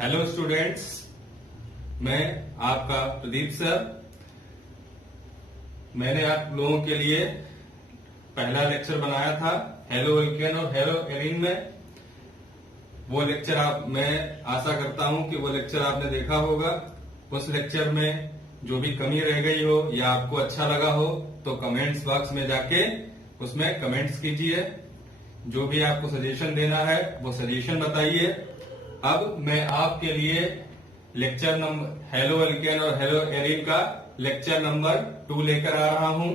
Hello students, मैं आपका Pradeep sir. मैंने आप लोगों के लिए पहला लेक्चर बनाया था हेलो एल्केन और हेलो एरीन में। वो लेक्चर मैं आशा करता हूं कि वो लेक्चर आपने देखा होगा। उस लेक्चर में जो भी कमी रह गई हो या आपको अच्छा लगा हो तो कमेंट्स बॉक्स में जाके उसमें कमेंट्स कीजिए। जो भी आपको सजेशन देना है वो सजेशन बताइए। अब मैं आपके लिए लेक्चर नंबर हेलो एल्केन और हेलो एरीन का लेक्चर नंबर 2 लेकर आ रहा हूं।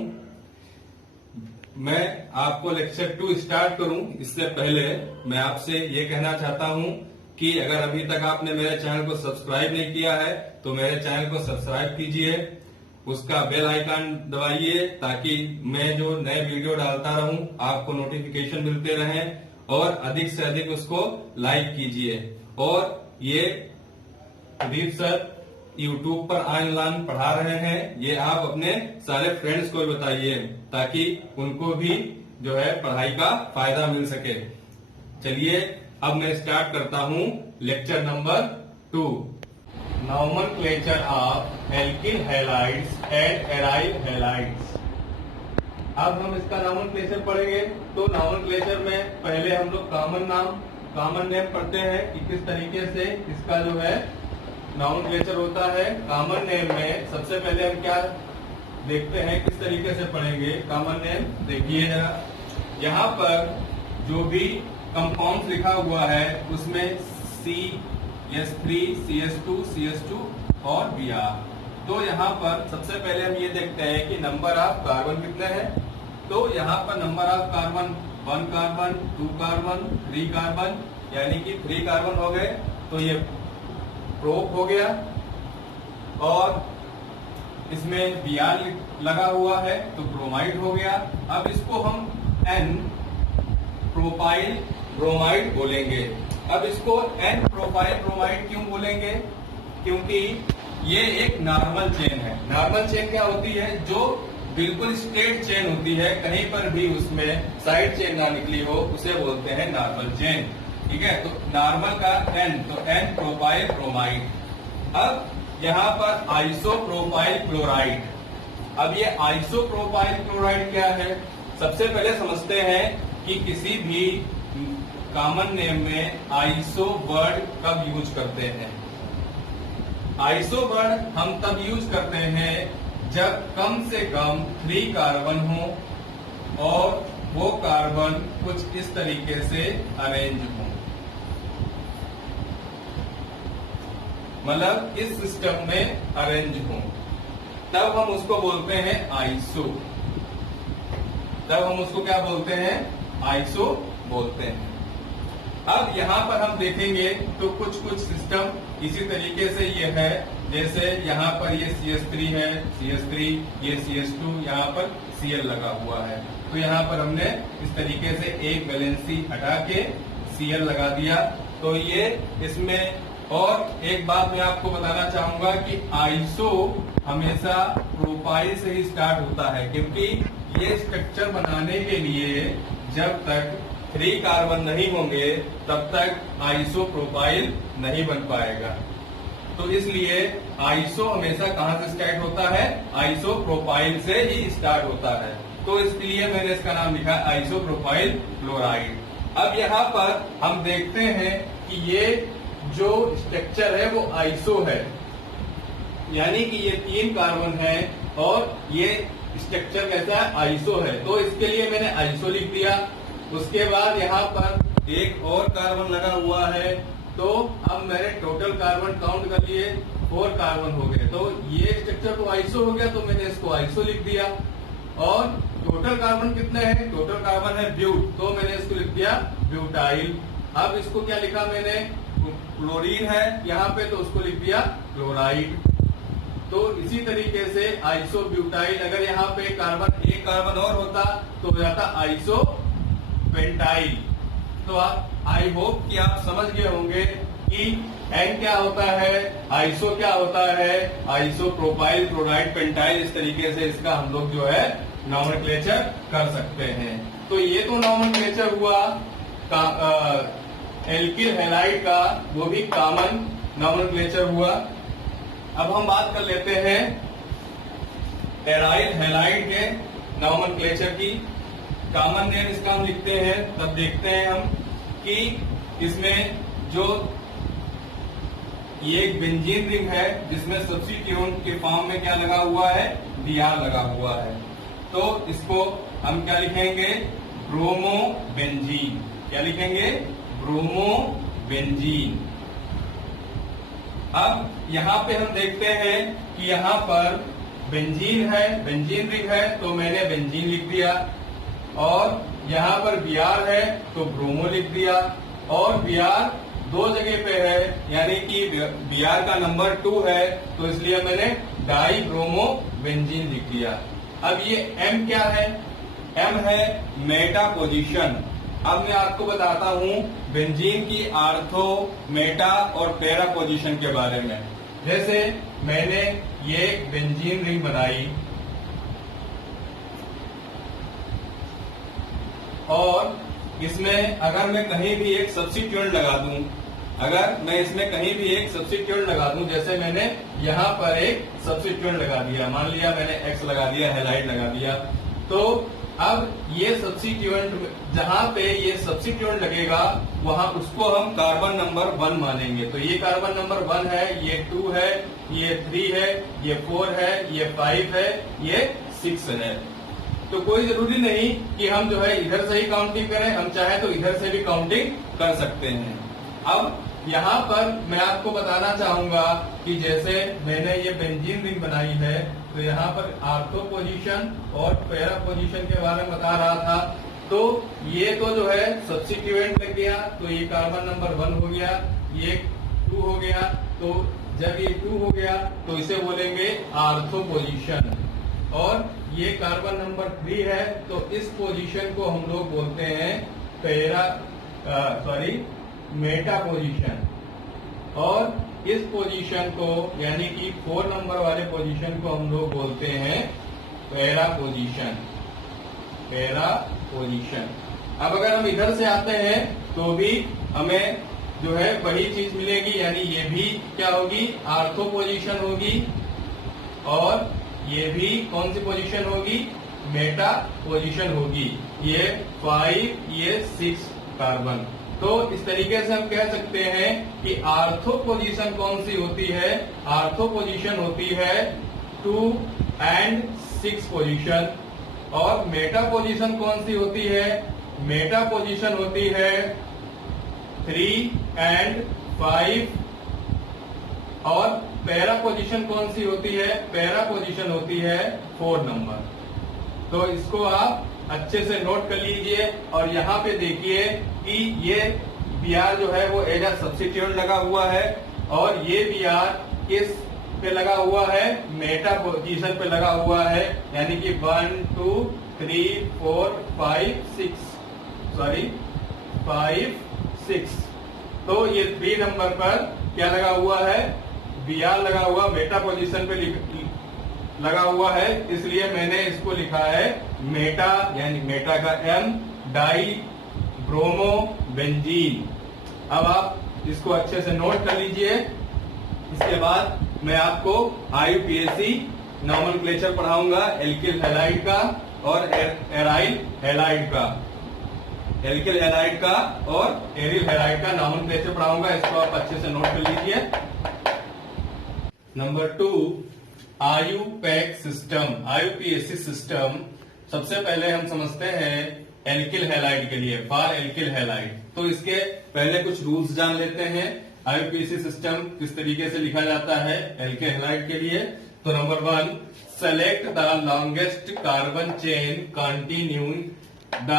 मैं आपको लेक्चर 2 स्टार्ट करूं इससे पहले मैं आपसे ये कहना चाहता हूं कि अगर अभी तक आपने मेरे चैनल को सब्सक्राइब नहीं किया है तो मेरे चैनल को सब्सक्राइब कीजिए, उसका बेल आइकन दबाइए ताकि मैं जो नए वीडियो डालता रहूं आपको नोटिफिकेशन मिलते रहें, और अधिक से अधिक उसको लाइक कीजिए। और ये प्रदीप सर यूट्यूब पर ऑनलाइन पढ़ा रहे हैं, ये आप अपने सारे फ्रेंड्स को भी बताइए ताकि उनको भी जो है पढ़ाई का फायदा मिल सके। चलिए अब मैं स्टार्ट करता हूं lecture number 2, nomenclature of alkyl halides and aryl halides. अब हम इसका नॉमेनक्लेचर पढ़ेंगे। तो नॉमेनक्लेचर में पहले हम लोग कॉमन नेम पढ़ते हैं कि किस तरीके से इसका जो है नॉमेनक्लेचर होता है। कॉमन नेम में सबसे पहले हम क्या देखते हैं, किस तरीके से पढ़ेंगे कॉमन नेम। देखिए जरा, यहाँ पर जो भी कंपाउंड लिखा हुआ है उसमें CS3, CS2, CS2 और Br। तो यहाँ पर सबसे पहले हम ये देखते हैं कि नंबर ऑफ कार्बन कितने हैं। तो यहाँ पर number of carbon 1 carbon, 2 carbon, 3 carbon, यानी कि 3 कार्बन हो गए। तो ये प्रोप हो गया, और इसमें Br लगा हुआ है तो ब्रोमाइड हो गया। अब इसको हम N प्रोपाइल ब्रोमाइड बोलेंगे। अब इसको N प्रोपाइल ब्रोमाइड क्यों बोलेंगे? क्योंकि ये एक नॉर्मल चेन है। नॉर्मल चेन क्या होती है? जो बिल्कुल स्ट्रेट चेन होती है, कहीं पर भी उसमें साइड चेन ना निकली हो, उसे बोलते हैं नॉर्मल चेन। ठीक है, तो नॉर्मल का N, तो N प्रोपाइल ब्रोमाइड। अब यहाँ पर आइसोप्रोपाइल क्लोराइड। अब ये आइसोप्रोपाइल क्लोराइड क्या है? सबसे पहले समझते हैं कि किसी भी कॉमन नेम में आइसो वर्ड कब यूज करते हैं। आइसो वर्ड हम तब यूज करते हैं जब कम से कम 3 कार्बन हो और वो कार्बन कुछ इस तरीके से अरेंज हो, मतलब इस सिस्टम में अरेंज हो, तब हम उसको बोलते हैं आइसो। तब हम उसको क्या बोलते हैं? आइसो बोलते हैं। अब यहाँ पर हम देखेंगे तो कुछ सिस्टम इसी तरीके से ये है। जैसे यहाँ पर ये CS3 है, CS3, ये CS2, यहाँ पर Cl लगा हुआ है। तो यहाँ पर हमने इस तरीके से एक वैलेंसी हटा के Cl लगा दिया। तो ये इसमें, और एक बात मैं आपको बताना चाहूंगा कि आइसो हमेशा प्रोपाइल से ही स्टार्ट होता है, क्योंकि ये स्ट्रक्चर बनाने के लिए जब तक 3 कार्बन नहीं होंगे तब तक आइसो प्रोपाइल नहीं बन पाएगा। तो इसलिए आइसो हमेशा कहां से स्टार्ट होता है? आइसो प्रोपाइल से ही स्टार्ट होता है। तो इसलिए मैंने इसका नाम लिखा आइसो प्रोपाइल क्लोराइड। अब यहाँ पर हम देखते हैं कि ये जो स्ट्रक्चर है वो आइसो है, यानी कि ये 3 कार्बन है और ये स्ट्रक्चर कैसा है? आइसो है। तो इसके लिए मैंने आइसो लिख दिया। उसके बाद यहाँ पर एक और कार्बन लगा हुआ है, तो अब मैंने टोटल कार्बन काउंट कर लिए, 4 कार्बन हो गए। तो ये स्ट्रक्चर तो आइसो हो गया, तो मैंने इसको आइसो लिख दिया। और टोटल कार्बन कितने हैं? टोटल कार्बन है ब्यूट, तो मैंने इसको लिख दिया ब्यूटाइल। अब इसको क्या लिखा मैंने? क्लोरीन है यहाँ पे, तो उसको लिख दिया क्लोराइड। तो इसी तरीके से आइसो ब्यूटाइल, अगर यहाँ पे कार्बन एक कार्बन और होता तो हो जाता आइसो पेंटाइल। तो आई होप कि आप समझ गए होंगे कि N क्या होता है, आइसो क्या होता है, आइसो प्रोपाइल क्लोराइड पेंटाइल। इस तरीके से इसका हम लोग जो है नॉमेनक्लेचर कर सकते हैं। तो ये तो नॉमेनक्लेचर हुआ एल्किल हैलाइड का, वो भी कॉमन नॉमेनक्लेचर हुआ। अब हम बात कर लेते हैं एराइल हैलाइड के नॉमेनक्लेचर की। कॉमन नेम इसका हम लिखते हैं, तब देखते हैं हम कि इसमें जो ये एक बेंजीन रिंग है जिसमें सब्स्टिट्यूएंट के फॉर्म में क्या लगा हुआ है, Br लगा हुआ है, तो इसको हम क्या लिखेंगे, ब्रोमोबेंजीन। क्या लिखेंगे, ब्रोमोबेंजीन। अब यहां पे हम देखते हैं कि यहां पर बेंजीन है, बेंजीन रिंग है, तो मैंने बेंजीन लिख दिया, और यहां पर Br है तो ब्रोमो लिख दिया, और Br दो जगह पे है, यानी कि Br का नंबर 2 है, तो इसलिए मैंने डाई ब्रोमो बेंजीन लिख दिया। अब ये M क्या है, M है मेटा पोजीशन। अब मैं आपको बताता हूं बेंजीन की आर्थो, मेटा और पैरा पोजीशन के बारे में। जैसे मैंने ये बेंजीन रिंग बनाई और इसमें अगर मैं कहीं भी एक सब्स्टिट्यूएंट लगा दूं, अगर मैं इसमें कहीं भी एक सब्स्टिट्यूएंट लगा दूं, जैसे मैंने यहां पर एक सब्स्टिट्यूएंट लगा दिया, मान लिया मैंने X लगा दिया, हैलाइड लगा दिया, तो अब ये सब्स्टिट्यूएंट, जहां पे ये सब्स्टिट्यूएंट लगेगा वहां उसको हम कार्बन नंबर 1 मानेंगे। तो ये कार्बन नंबर 1 है, ये 2 है, ये 3 है, ये 4 है, ये 5 है, ये 6 है। तो कोई जरूरी नहीं कि हम जो है इधर से ही काउंटिंग करें, हम चाहे तो इधर से भी काउंटिंग कर सकते हैं। अब यहाँ पर मैं आपको बताना चाहूंगा कि जैसे मैंने ये बेंजीन रिंग बनाई है, तो यहाँ पर आर्थो पोजीशन और पैरा पोजीशन के बारे में बता रहा था। तो ये तो जो है सब्स्टिट्यूएंट लग गया, तो ये कार्बन नंबर 1 हो गया, ये 2 हो गया, तो जब ये 2 हो गया तो इसे बोलेंगे आर्थो पोजीशन। और ये कार्बन नंबर 3 है, तो इस पोजीशन को हम लोग बोलते हैं मेटा पोजीशन। और इस पोजीशन को, यानी कि 4 नंबर वाले पोजीशन को हम लोग बोलते हैं पैरा पोजीशन। Para position. अब अगर हम इधर से आते हैं तो भी हमें जो है वही चीज मिलेगी, यानी ये भी क्या होगी, आर्थो पोजीशन होगी, और ये भी कौन सी पोजीशन होगी, मेटा पोजीशन होगी। ये 5, ये 6 कार्बन। तो इस तरीके से हम कह सकते हैं कि आर्थो पोजीशन कौन सी होती है, आर्थो पोजीशन होती है 2 and 6 पोजीशन। और मेटा पोजीशन कौन सी होती है, मेटा पोजीशन होती है 3 and 5। और पैरा पोजीशन कौन सी होती है, पैरा पोजीशन होती है 4 नंबर। तो इसको आप अच्छे से नोट कर लीजिए। और यहाँ पे देखिए कि ये Br जो है वो एज अ सब्स्टिट्यूएंट लगा हुआ है, और ये Br किस पे लगा हुआ है, मेटा पोजीशन पे लगा हुआ है, यानी कि 1 2 3 4 5 6। तो ये 3 नंबर पर क्या लगा हुआ है, Br लगा हुआ, मेटा पोजीशन पे लगा हुआ है, इसलिए मैंने इसको लिखा है मेटा, यानी मेटा का M, डाई ब्रोमो बेंजीन। अब आप इसको अच्छे से नोट कर लीजिए। इसके बाद मैं आपको IUPAC नॉमेनक्लेचर पढ़ाऊंगा एल्किल हैलाइड का और एराइल हैलाइड का, एल्किल हैलाइड का और एरिल हैलाइड का नॉमेनक्लेचर पढ़ाऊंगा। इसको आप अच्छे से नोट कर लीजिए। Number 2, IUPAC system, IUPAC system. सबसे पहले हम समझते हैं एल्किल हैलाइड के लिए, फॉर एल्किल हैलाइड। तो इसके पहले कुछ रूल्स जान लेते हैं। IUPAC सिस्टम किस तरीके से लिखा जाता है एल्किल हैलाइड के लिए। तो number 1, select the longest carbon chain continuing the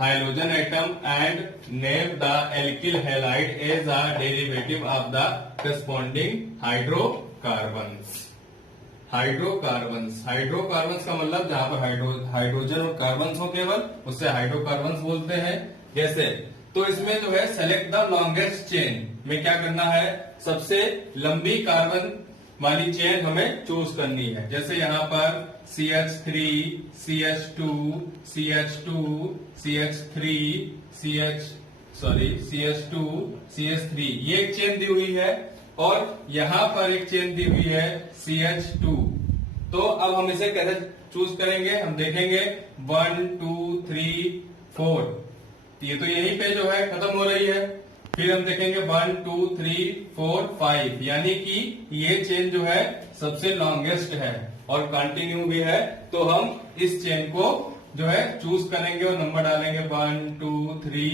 hydrogen atom and name the alkyl halide as a derivative of the corresponding hydrocarbons. Hydrocarbons, hydrocarbons का मतलब जहां पर हाइड्रोजन और कार्बन्स हो केवल, उससे हाइड्रोकार्बन्स बोलते हैं। जैसे तो इसमें जो है सेलेक्ट द लॉन्गेस्ट चेन में क्या करना है, सबसे लंबी कार्बन वाली चेन हमें चूज करनी है। जैसे यहाँ पर CH3, CH2, CH2, CH3, CH2, CH3 ये एक चेन दी हुई है। और यहाँ पर एक चेन दी हुई है CH2। तो अब हम इसे कैसे चूज करेंगे, हम देखेंगे 1 2 3 4, ये तो यहीं पे जो है खत्म हो रही है। फिर हम देखेंगे 1 2 3 4 5, यानी कि ये चेन जो है सबसे लॉन्गेस्ट है और कंटिन्यू भी है। तो हम इस चेन को जो है चूज करेंगे और नंबर डालेंगे 1 2 3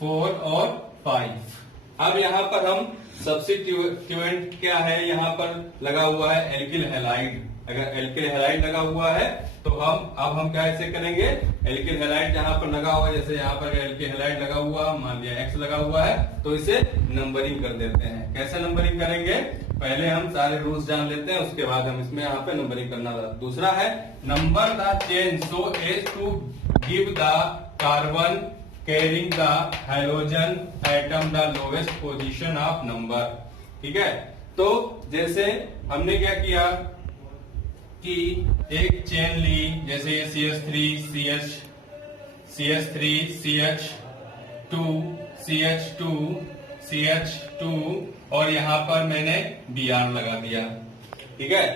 4 और 5। अब यहाँ पर हम सब्स्टिट्यूएंट क्या है, यहाँ पर लगा हुआ है एल्किल हैलाइड। अगर एल्किल हैलाइड लगा हुआ है तो हम क्या इसे करेंगे, एल्किल हैलाइड जहां पर लगा हुआ है, जैसे यहाँ पर एल्किल हैलाइड लगा हुआ, मान लिया X लगा हुआ है, तो इसे नंबरिंग कर देते हैं। कैसे नंबरिंग करेंगे, पहले हम सारे रूल्स जान लेते हैं, उसके बाद हम इसमें यहाँ पे नंबरिंग करना था। दूसरा है number the chain so as to give the carbon carrying the hydrogen atom the lowest position of number. ठीक है, तो जैसे हमने क्या किया कि एक चेन ली, जैसे ये CH3 CH2 CH2 CH2 और यहाँ पर मैंने Br लगा दिया। ठीक है,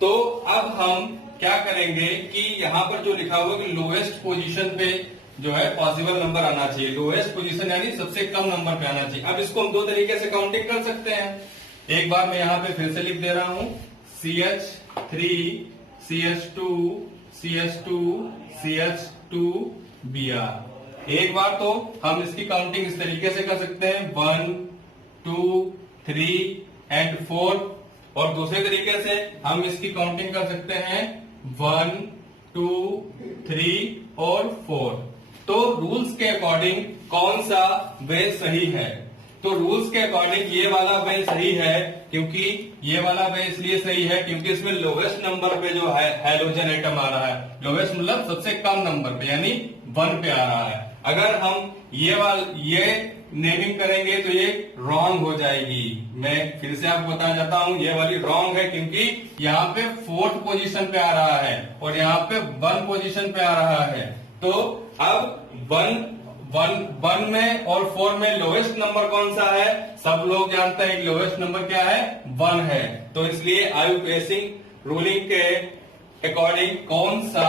तो अब हम क्या करेंगे कि यहाँ पर जो लिखा हुआ कि लोएस्ट पोजीशन पे जो है पॉसिबल नंबर आना चाहिए, लोएस्ट पोजीशन यानी सबसे कम नंबर पे आना चाहिए। अब इसको हम दो तरीके से काउंटिंग कर सकते हैं। एक बार मैं यहाँ पे फिर से लिख दे रहा हूं, CH3 CH2 CH2 CH2 Br। एक बार तो हम इसकी काउंटिंग इस तरीके से कर सकते हैं 1 2 3 एंड 4, और दूसरे तरीके से हम इसकी काउंटिंग कर सकते हैं 1 2 3 और 4। तो रूल्स के अकॉर्डिंग कौन सा वे सही है, तो रूल्स के अकॉर्डिंग ये वाला वे सही है, क्योंकि ये वाला वे इसलिए सही है क्योंकि इसमें लोवेस्ट नंबर पे जो है हाइड्रोजन एटम आ रहा है। लोवेस्ट मतलब सबसे कम नंबर पे, यानी 1 पे आ रहा है। अगर हम ये नेमिंग करेंगे तो ये रॉन्ग हो जाएगी। मैं फिर से आपको बताना चाहता हूं, ये वाली रॉन्ग है क्योंकि यहाँ पे 4th पोजीशन पे आ रहा है और यहाँ पे 1 पोजीशन पे आ रहा है। तो अब 1 में और 4 में लोवेस्ट नंबर कौन सा है, सब लोग जानते हैं कि लोवेस्ट नंबर क्या है, 1 है। तो इसलिए आयु पेसिंग रूलिंग के अकॉर्डिंग कौन सा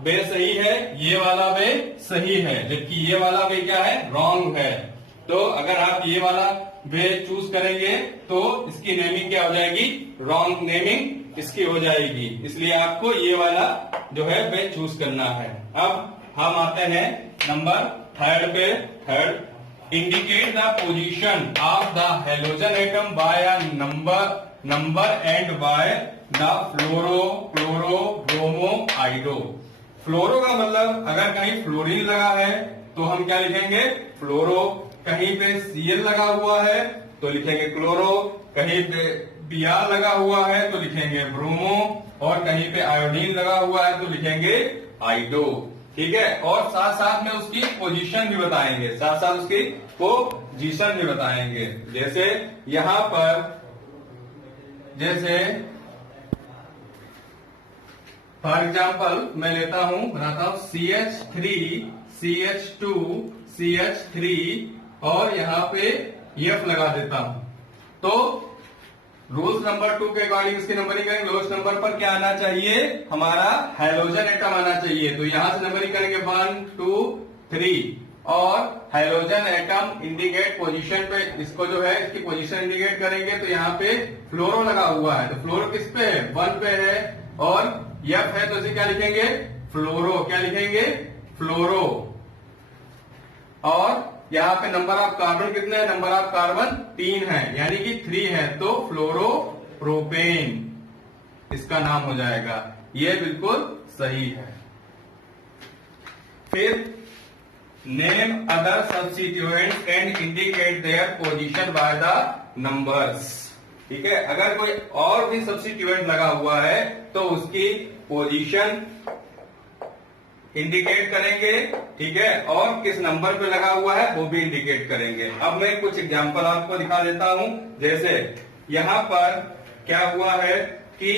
वे सही है, ये वाला वे सही है, जबकि ये वाला वे क्या है, रॉन्ग है। तो अगर आप ये वाला वे चूज करेंगे तो इसकी नेमिंग क्या हो जाएगी, रॉन्ग नेमिंग इसकी हो जाएगी। इसलिए आपको ये वाला जो है वे चूज करना है। अब हम आते हैं नंबर 3 पे। Third, indicate the position of the hydrogen atom by a number and by the fluoro chloro bromo iodo. Fluoro का मतलब अगर कहीं फ्लोरीन लगा है तो हम क्या लिखेंगे, फ्लोरो। कहीं पे Cl लगा हुआ है तो लिखेंगे क्लोरो, कहीं पे Br लगा हुआ है तो लिखेंगे ब्रोमो, और कहीं पे आयोडीन लगा हुआ है तो लिखेंगे आइडो। ठीक है, और साथ साथ में उसकी पोजीशन भी बताएंगे, साथ साथ उसकी पोजीशन भी बताएंगे। जैसे यहां पर, जैसे फॉर एग्जाम्पल मैं लेता हूं, बनाता हूं CH3 CH2 CH3 और यहाँ पे F लगा देता हूं। तो रूल्स नंबर 2 के अकॉर्डिंग इसकी नंबरिंग करेंगे। लोएस्ट नंबर पर क्या आना चाहिए, हमारा हाइड्रोजन एटम आना चाहिए। तो यहां से नंबरिंग करेंगे 1 2 3, और हाइड्रोजन एटम इंडिकेट पोजीशन पे, इसको जो है इसकी पोजीशन इंडिकेट करेंगे। तो यहाँ पे फ्लोरो लगा हुआ है, तो फ्लोरो किस पे है, 1 पे है, और F है तो इसे क्या लिखेंगे, फ्लोरो। क्या लिखेंगे, फ्लोरो। और यहाँ पे नंबर ऑफ कार्बन कितने हैं, नंबर ऑफ कार्बन 3 है, यानी कि 3 है, तो फ्लोरो प्रोपेन इसका नाम हो जाएगा। ये बिल्कुल सही है। फिर name other substituents and indicate their position by the numbers. ठीक है, अगर कोई और भी सब्स्टिट्यूएंट लगा हुआ है तो उसकी पोजीशन इंडिकेट करेंगे। ठीक है, और किस नंबर पे लगा हुआ है वो भी इंडिकेट करेंगे। अब मैं कुछ एग्जांपल आपको दिखा देता हूं। जैसे यहां पर क्या हुआ है कि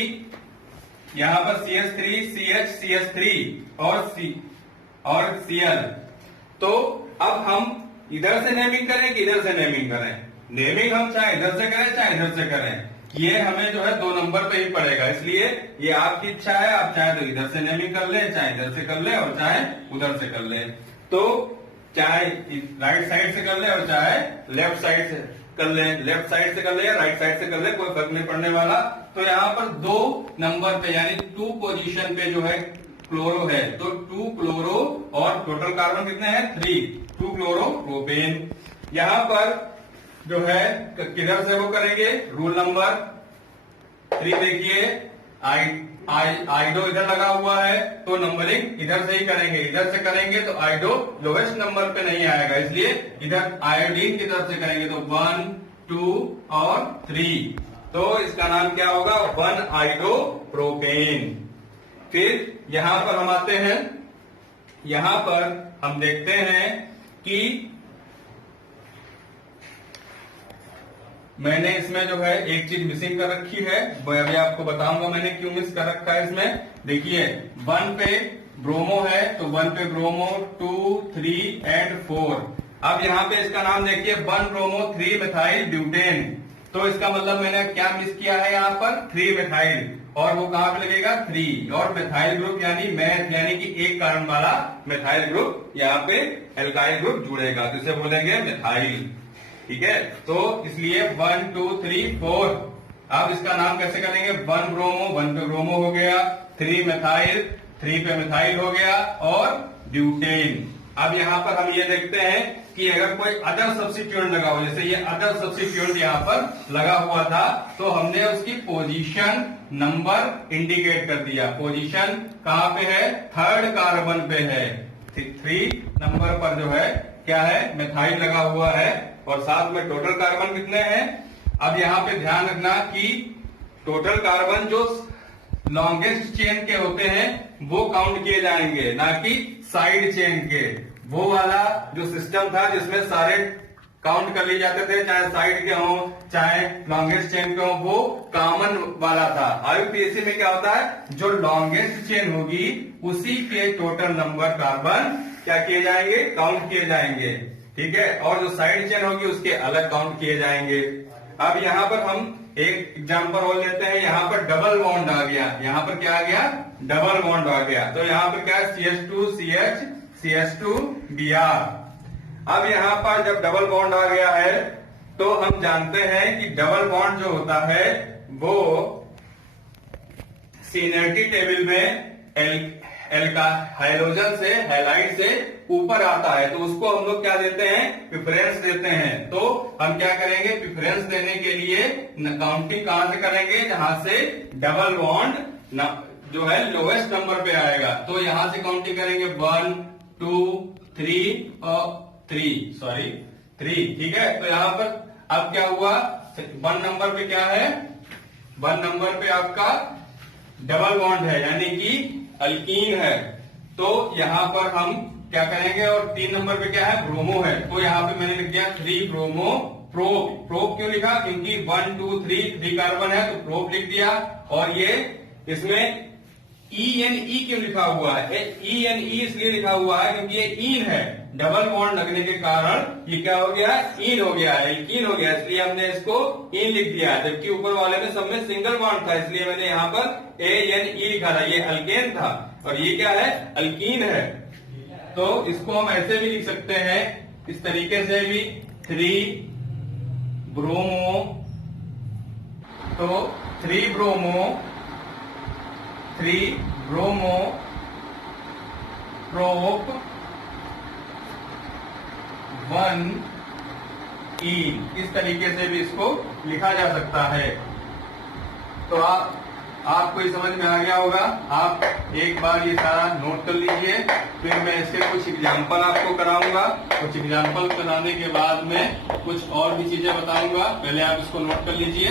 यहां पर CH3 CH CH3 और Cl। तो अब हम इधर से नेमिंग करें कि इधर से नेमिंग करें, नेमिंग हम चाहे इधर से करें चाहे इधर से करें, ये हमें जो है 2 नंबर पे ही पड़ेगा, इसलिए ये आपकी इच्छा है, आप चाहे तो इधर से नेमिंग कर ले, चाहे इधर से कर ले और चाहे उधर से कर ले। तो चाहे राइट साइड से कर ले और चाहे लेफ्ट साइड से कर ले, लेफ्ट साइड से कर ले या राइट साइड से कर ले, कोई फर्क नहीं पड़ने वाला। तो यहाँ पर 2 नंबर पे यानी 2 पोजीशन पे जो है क्लोरो है, तो 2 क्लोरो और टोटल कार्बन कितने हैं 3, 2 क्लोरो प्रोपेन। यहाँ पर जो है किधर से वो करेंगे, रूल नंबर 3 देखिए, आइडो इधर लगा हुआ है तो नंबरिंग इधर से ही करेंगे, इधर से करेंगे तो आइडो लोवेस्ट नंबर पे नहीं आएगा, इसलिए इधर आयोडीन की तरफ से करेंगे तो 1, 2 और 3, तो इसका नाम क्या होगा 1 आइडो प्रोपेन। फिर यहां पर हम आते हैं, यहां पर हम देखते हैं कि मैंने इसमें जो है एक चीज मिसिंग कर रखी है, वो अभी आपको बताऊंगा मैंने क्यों मिस कर रखा है इसमें। देखिए 1 पे ब्रोमो है तो 1 पे ब्रोमो, 2, 3 एंड 4। अब यहाँ पे इसका नाम देखिए 1 ब्रोमो 3 मिथाइल ब्यूटेन, तो इसका मतलब मैंने क्या मिस किया है यहाँ पर 3 मिथाइल, और वो कहां पे लगेगा 3, और मिथाइल ग्रुप यानी मैथ यानी कि एक कार्बन वाला मिथाइल ग्रुप यहाँ पे एल्काइल ग्रुप जुड़ेगा, तो इसे बोलेंगे मिथाइल। ठीक है, तो इसलिए 1, 2, 3, 4। अब इसका नाम कैसे करेंगे, 1 ब्रोमो, 1 पे ब्रोमो हो गया, 3 मिथाइल, 3 पे मिथाइल हो गया और ब्यूटेन। अब यहाँ पर हम ये देखते हैं कि अगर कोई अदर सब्स्टिट्यूएंट लगा हो, जैसे ये अदर सब्स्टिट्यूएंट यहाँ पर लगा हुआ था, तो हमने उसकी पोजीशन नंबर इंडिकेट कर दिया। पोजीशन कहाँ पे है, 3rd कार्बन पे है, 3 नंबर पर जो है क्या है मिथाइल लगा हुआ है, और साथ में टोटल कार्बन कितने हैं। अब यहाँ पे ध्यान रखना कि टोटल कार्बन जो लॉन्गेस्ट चेन के होते हैं वो काउंट किए जाएंगे, ना कि साइड चेन के। वो वाला जो सिस्टम था जिसमें सारे काउंट कर लिए जाते थे, चाहे साइड के हों चाहे लॉन्गेस्ट चेन के हों, वो कॉमन वाला था। आईयूपीएसी में क्या होता है, जो लॉन्गेस्ट चेन होगी उसी के टोटल नंबर कार्बन क्या किए जाएंगे, काउंट किए जाएंगे। ठीक है, और जो साइड चेन होगी उसके अलग काउंट किए जाएंगे। अब यहाँ पर हम एक एग्जांपल और लेते हैं, यहाँ पर डबल बॉन्ड आ गया, यहाँ पर क्या आ गया, डबल बॉन्ड आ गया, तो यहाँ पर क्या है CH2CH CH2Br। अब यहाँ पर जब डबल बॉन्ड आ गया है तो हम जानते हैं कि डबल बॉन्ड जो होता है वो सीनियरिटी टेबल में हाइड्रोजन से हैलाइड से ऊपर आता है, तो उसको हम लोग क्या देते हैं, प्रेफरेंस देते हैं। तो हम क्या करेंगे, प्रेफरेंस देने के लिए काउंटिंग कहां से करेंगे, जहां से डबल बॉन्ड जो है लोवेस्ट नंबर पे आएगा, तो यहां से काउंटिंग करेंगे 1, 2, 3 और 3। ठीक है, तो यहां पर अब क्या हुआ, 1 नंबर पे क्या है, 1 नंबर पे आपका डबल बॉन्ड है यानी कि अल्कीन है, तो यहां पर हम क्या करेंगे, और 3 नंबर पे क्या है, ब्रोमो है, तो यहां पे मैंने लिख दिया 3 ब्रोमो प्रोप। प्रोप क्यों लिखा, क्योंकि 1, 2, 3 कार्बन है तो प्रोप लिख दिया। और ये इसमें ENE क्यों लिखा हुआ है, ENE इसलिए लिखा हुआ है क्योंकि ये ईन है, डबल बॉन्ड लगने के कारण ये क्या हो गया, ईन हो गया, एल्कीन हो गया, इसलिए हमने इसको ईन लिख दिया। जबकि ऊपर वाले में सब में सिंगल बॉन्ड था, इसलिए मैंने यहाँ पर ANE लिखा था, ये अल्केन था और ये क्या है, अल्कीन है। तो इसको हम ऐसे भी लिख सकते हैं, इस तरीके से भी 3 ब्रोमो, तो 3 ब्रोमो प्रोप 1 ईन, इस तरीके से भी इसको लिखा जा सकता है। तो आपको ये समझ में आ गया होगा। आप एक बार ये सारा नोट कर लीजिए, फिर मैं इसके कुछ एग्जाम्पल आपको कराऊंगा। कुछ एग्जाम्पल कराने के बाद में कुछ और भी चीजें बताऊंगा, पहले आप इसको नोट कर लीजिए,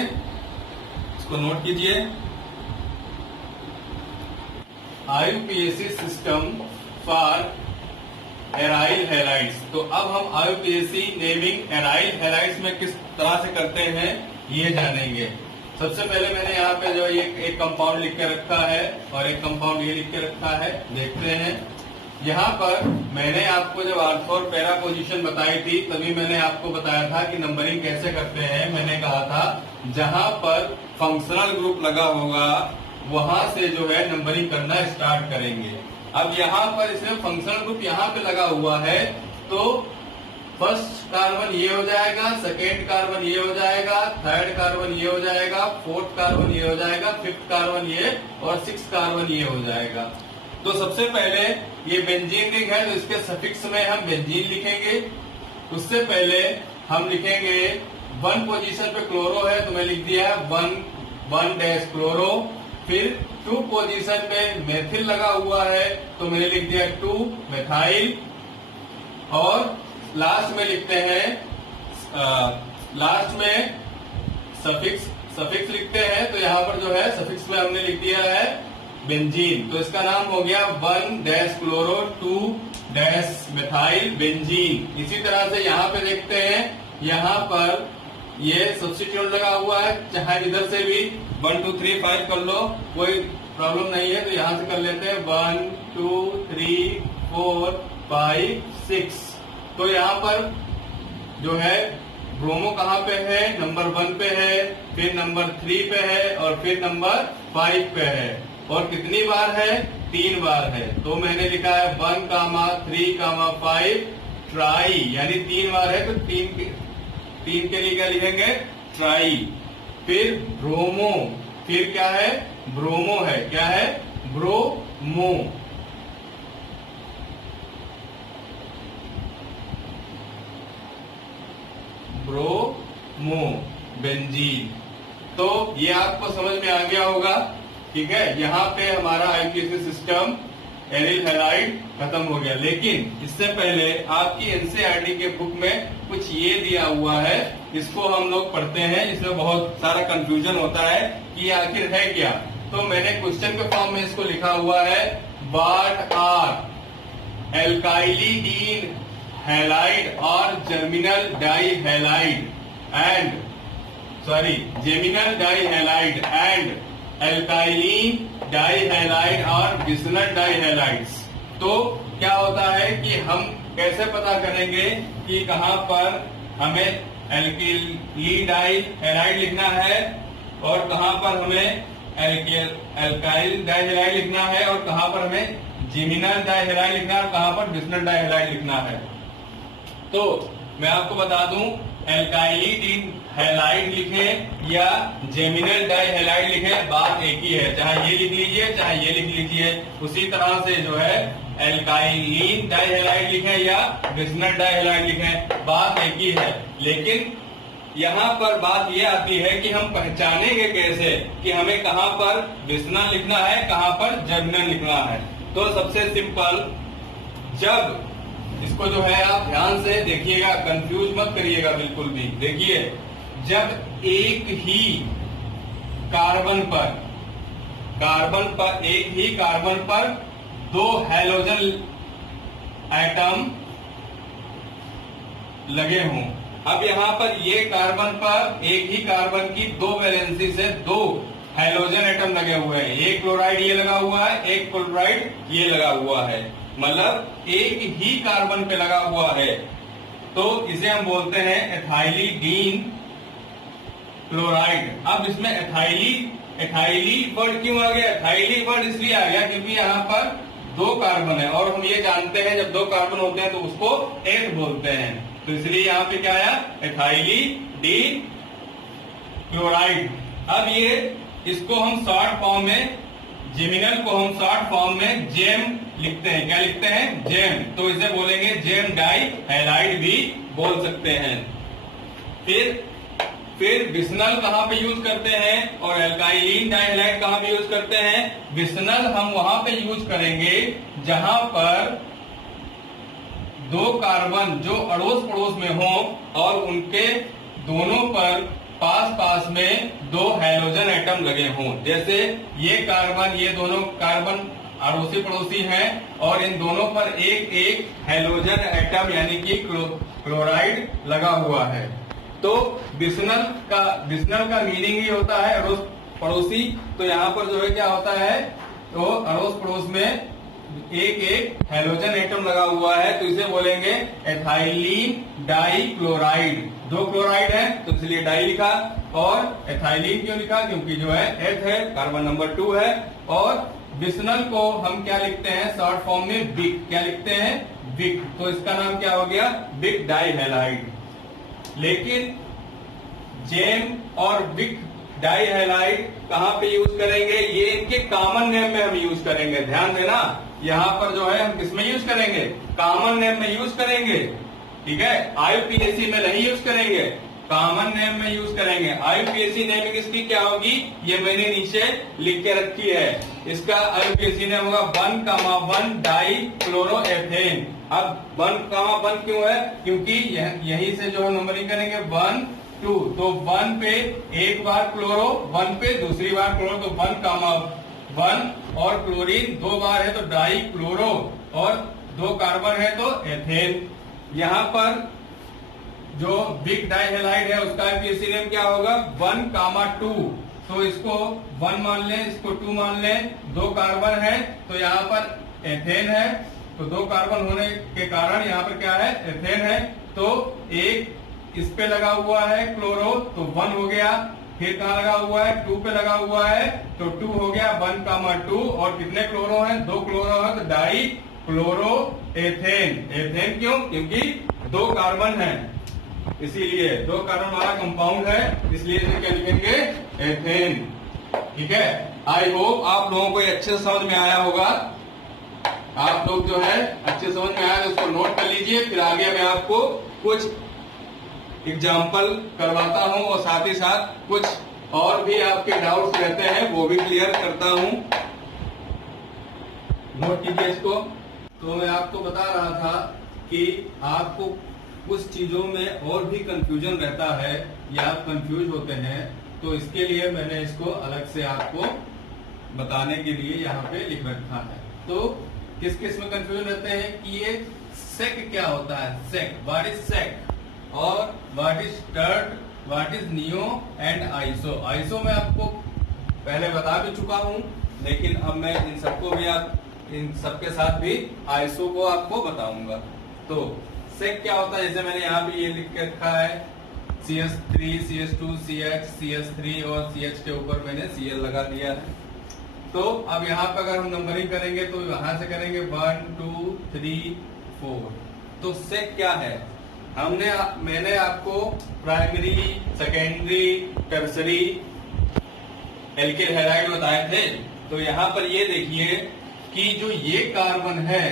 इसको नोट कीजिए। IUPAC system for aryl halides. तो अब हम आईयूपीएसी नेमिंग एराइल हैलाइड्स में किस तरह से करते हैं ये जानेंगे। सबसे पहले मैंने यहाँ पे जो एक कंपाउंड लिख के रखा है और एक कंपाउंड ये लिख के रखा है, देखते हैं। यहाँ पर मैंने आपको जब आर्थो और पैरा पोजीशन बताई थी तभी मैंने आपको बताया था कि नंबरिंग कैसे करते हैं। मैंने कहा था जहां पर फंक्शनल ग्रुप लगा होगा वहां से जो है नंबरिंग करना स्टार्ट करेंगे। अब यहाँ पर इसमें फंक्शनल ग्रुप यहाँ पे लगा हुआ है तो फर्स्ट कार्बन ये हो जाएगा, सेकेंड कार्बन ये हो जाएगा, थर्ड कार्बन ये हो जाएगा, फोर्थ कार्बन ये हो जाएगा, फिफ्थ कार्बन ये और सिक्स्थ कार्बन ये हो जाएगा। तो सबसे पहले ये बेंजीन रिंग है तो इसके सफिक्स में हम बेंजीन लिखेंगे। उससे पहले हम लिखेंगे 1 पोजीशन पे क्लोरो है तो मैं लिख दिया 1 डैश क्लोरो। फिर 2 पोजीशन पे मेथिल लगा हुआ है तो मैंने लिख दिया 2 मेथाइल। और लास्ट में लिखते हैं लास्ट में सफिक्स लिखते हैं तो यहाँ पर जो है सफिक्स में हमने लिख दिया है बेंजीन। तो इसका नाम हो गया 1 dash chloro 2 dash methyl benzene. इसी तरह से यहाँ पे देखते हैं, यहाँ पर ये सब्स्टिट्यूट लगा हुआ है, चाहे इधर से भी 1 2 3 5 कर लो, कोई प्रॉब्लम नहीं है। तो यहाँ से कर लेते हैं 1 2 3 4 5 6। तो यहाँ पर जो है ब्रोमो कहाँ पे है, नंबर 1 पे है, फिर नंबर 3 पे है और फिर नंबर 5 पे है। और कितनी बार है, 3 बार है। तो मैंने लिखा है 1, 3, 5 ट्राई, यानी 3 बार है तो 3 के लिए क्या लिखेंगे, ट्राई। फिर ब्रोमो, फिर क्या है, ब्रोमो है, क्या है, ब्रोमो। Bromo benzene. तो ये आपको समझ में आ गया होगा, ठीक है। यहाँ पे हमारा आईपीएसी सिस्टम एरिल हैलाइड खत्म हो गया। लेकिन इससे पहले आपकी एनसीईआरटी के बुक में कुछ ये दिया हुआ है, इसको हम लोग पढ़ते हैं। इसमें बहुत सारा कंफ्यूजन होता है कि आखिर है क्या। तो मैंने क्वेश्चन के फॉर्म में इसको लिखा हुआ है, व्हाट आर एल्काइलिडीन हैलाइड और germinal dihalide and geminal dihalide and alkylene dihalide और बिस्नल डाई हैलाइड्स। तो क्या होता है कि हम कैसे पता करेंगे कि कहां पर हमें एल्काइलिन डाई हैलाइड लिखना है और कहां पर हमें एल्काइल डाई हैलाइड लिखना है और कहां पर हमें जेमिनल डाई हैलाइड लिखना है और कहां पर बिस्नल डाई हैलाइड लिखना है। तो मैं आपको बता दूं, एल्काइलिडीन हैलाइड लिखे या जेमिनल डाई हैलाइड लिखे, बात एक ही है। चाहे ये लिख लीजिए चाहे ये लिख लीजिए। उसी तरह से जो है एल्काइलिन डाई हैलाइड लिखे या बिस्नल डाई हैलाइड लिखे, बात एक ही है। लेकिन यहाँ पर बात ये आती है कि हम पहचानेंगे कैसे कि हमें कहाँ पर बिस्नल लिखना है, कहाँ पर जेमिनल लिखना है। तो सबसे सिंपल, जब इसको जो है आप ध्यान से देखिएगा, कंफ्यूज मत करिएगा बिल्कुल भी। देखिए, जब एक ही कार्बन पर 2 हैलोजन एटम लगे हों। अब यहाँ पर ये कार्बन पर एक ही कार्बन की 2 वैलेंसी से 2 हैलोजन एटम लगे हुए हैं। एक क्लोराइड ये लगा हुआ है, एक क्लोराइड ये लगा हुआ है, मतलब एक ही कार्बन पे लगा हुआ है। तो इसे हम बोलते हैं एथाइलिडीन क्लोराइड। अब इसमें एथाइली वर्ड क्यों आ गया? एथाइली वर्ड इसलिए आ गया क्योंकि यहाँ पर 2 कार्बन है और हम ये जानते हैं जब 2 कार्बन होते हैं तो उसको एथ बोलते हैं। तो इसलिए यहाँ पे क्या आया, एथाइलिडीन क्लोराइड। अब ये इसको हम शॉर्ट फॉर्म में, जेमिनल को हम शॉर्ट फॉर्म में जेम लिखते हैं। क्या लिखते हैं? जेम। तो इसे बोलेंगे जेम डाई हैलाइड भी बोल सकते हैं। फिर बिस्नल कहाँ पे यूज करते हैं और एल्काइलिन डाई हैलाइड कहाँ पे यूज करते हैं? बिस्नल हम वहां पे यूज करेंगे जहां पर 2 कार्बन जो अड़ोस पड़ोस में हो और उनके दोनों पर पास में 2 हैलोजन एटम लगे हों। जैसे ये कार्बन, ये दोनों कार्बन अड़ोसी पड़ोसी हैं और इन दोनों पर एक हैलोजन एटम यानी कि क्लोराइड लगा हुआ है। तो बिस्नल का मीनिंग ही होता है अड़ोस पड़ोसी। तो यहाँ पर जो है क्या होता है, तो अड़ोस पड़ोस में एक एक हेलोजन एटम लगा हुआ है, तो इसे बोलेंगे एथाइलिन डाइक्लोराइड। दो क्लोराइड है तो इसलिए डाई लिखा, और एथाइलिन क्यों लिखा, क्योंकि जो है एथ है, कार्बन नंबर 2 है। और बिस्नल को हम क्या लिखते हैं शॉर्ट फॉर्म में, बिक। क्या लिखते हैं, बिक। तो इसका नाम क्या हो गया, बिक डाइहैलाइड। लेकिन जेम और बिक डाइहैलाइड कहां पे यूज करेंगे, ये इनके कॉमन नेम में हम यूज करेंगे। ध्यान देना, यहाँ पर जो है हम किसमें यूज करेंगे, कॉमन नेम में यूज करेंगे, ठीक है। आईयूपीएसी में नहीं यूज करेंगे, कॉमन नेम में यूज करेंगे। आईयूपीएसी नेमिंग इसकी क्या होगी, ये मैंने नीचे लिख के रखी है। इसका आईयूपीएसी नेम होगा 1,1 डाइक्लोरोएथेन। अब 1,1 क्यों है, क्योंकि यहीं से जो नंबरिंग करेंगे 1 2, तो 1 पे एक बार क्लोरो, 1 पे दूसरी बार क्लोरो, तो 1,1 और क्लोरीन 2 बार है तो डाई क्लोरो, और 2 कार्बन है तो एथेन। यहाँ पर जो बिग डाइहैलाइड है उसका आईयूपीएसी नेम क्या होगा, 1,2। तो इसको 1 मान लें, इसको 2 मान लें। 2 कार्बन है तो यहाँ पर एथेन है, तो 2 कार्बन होने के कारण यहाँ पर क्या है, एथेन है। तो एक इस पे लगा हुआ है क्लोरो, तो 1 हो गया। फिर कहाँ लगा हुआ है, 2 पे लगा हुआ है तो 2 हो गया, 1,2। और कितने क्लोरो हैं, 2 क्लोरो है तो डाई क्लोरो एथेन। एथेन क्यों, क्योंकि 2 कार्बन है, इसीलिए 2 कार्बन वाला कंपाउंड है, इसलिए इसे क्या लिखेंगे, एथेन। ठीक है, आई होप आप लोगों को अच्छे से समझ में आया होगा। आप लोग जो है अच्छे समझ में आया तो उसको नोट कर लीजिए, फिर आगे मैं आपको कुछ एग्जाम्पल करवाता हूं और साथ ही साथ कुछ और भी आपके डाउट्स रहते हैं वो भी क्लियर करता हूं। नोट कीजिए इसको। तो मैं आपको बता रहा था कि आपको कुछ चीजों में और भी कंफ्यूजन रहता है या आप कंफ्यूज होते हैं, तो इसके लिए मैंने इसको अलग से आपको बताने के लिए यहाँ पे लिख रखा है। तो किस किस में कंफ्यूजन रहते हैं कि ये सेक क्या होता है, सेक, व्हाट इज सेक, और what is tert, what is neo and iso. Iso मैं आपको पहले बता भी चुका हूं, लेकिन अब मैं इन सबको भी इन सबके साथ भी आइसो को आपको बताऊंगा। तो सेक क्या होता है, जैसे मैंने यहाँ पे ये लिख के रखा है CH3, CH2, CH, CH3 और CH के ऊपर मैंने Cl लगा दिया है। तो अब यहाँ पे अगर हम नंबरिंग करेंगे तो यहां से करेंगे 1 2 3 4। तो सेक क्या है, मैंने आपको primary, secondary, tertiary alkyl halide बताए थे। तो यहाँ पर ये देखिए कि जो ये कार्बन है,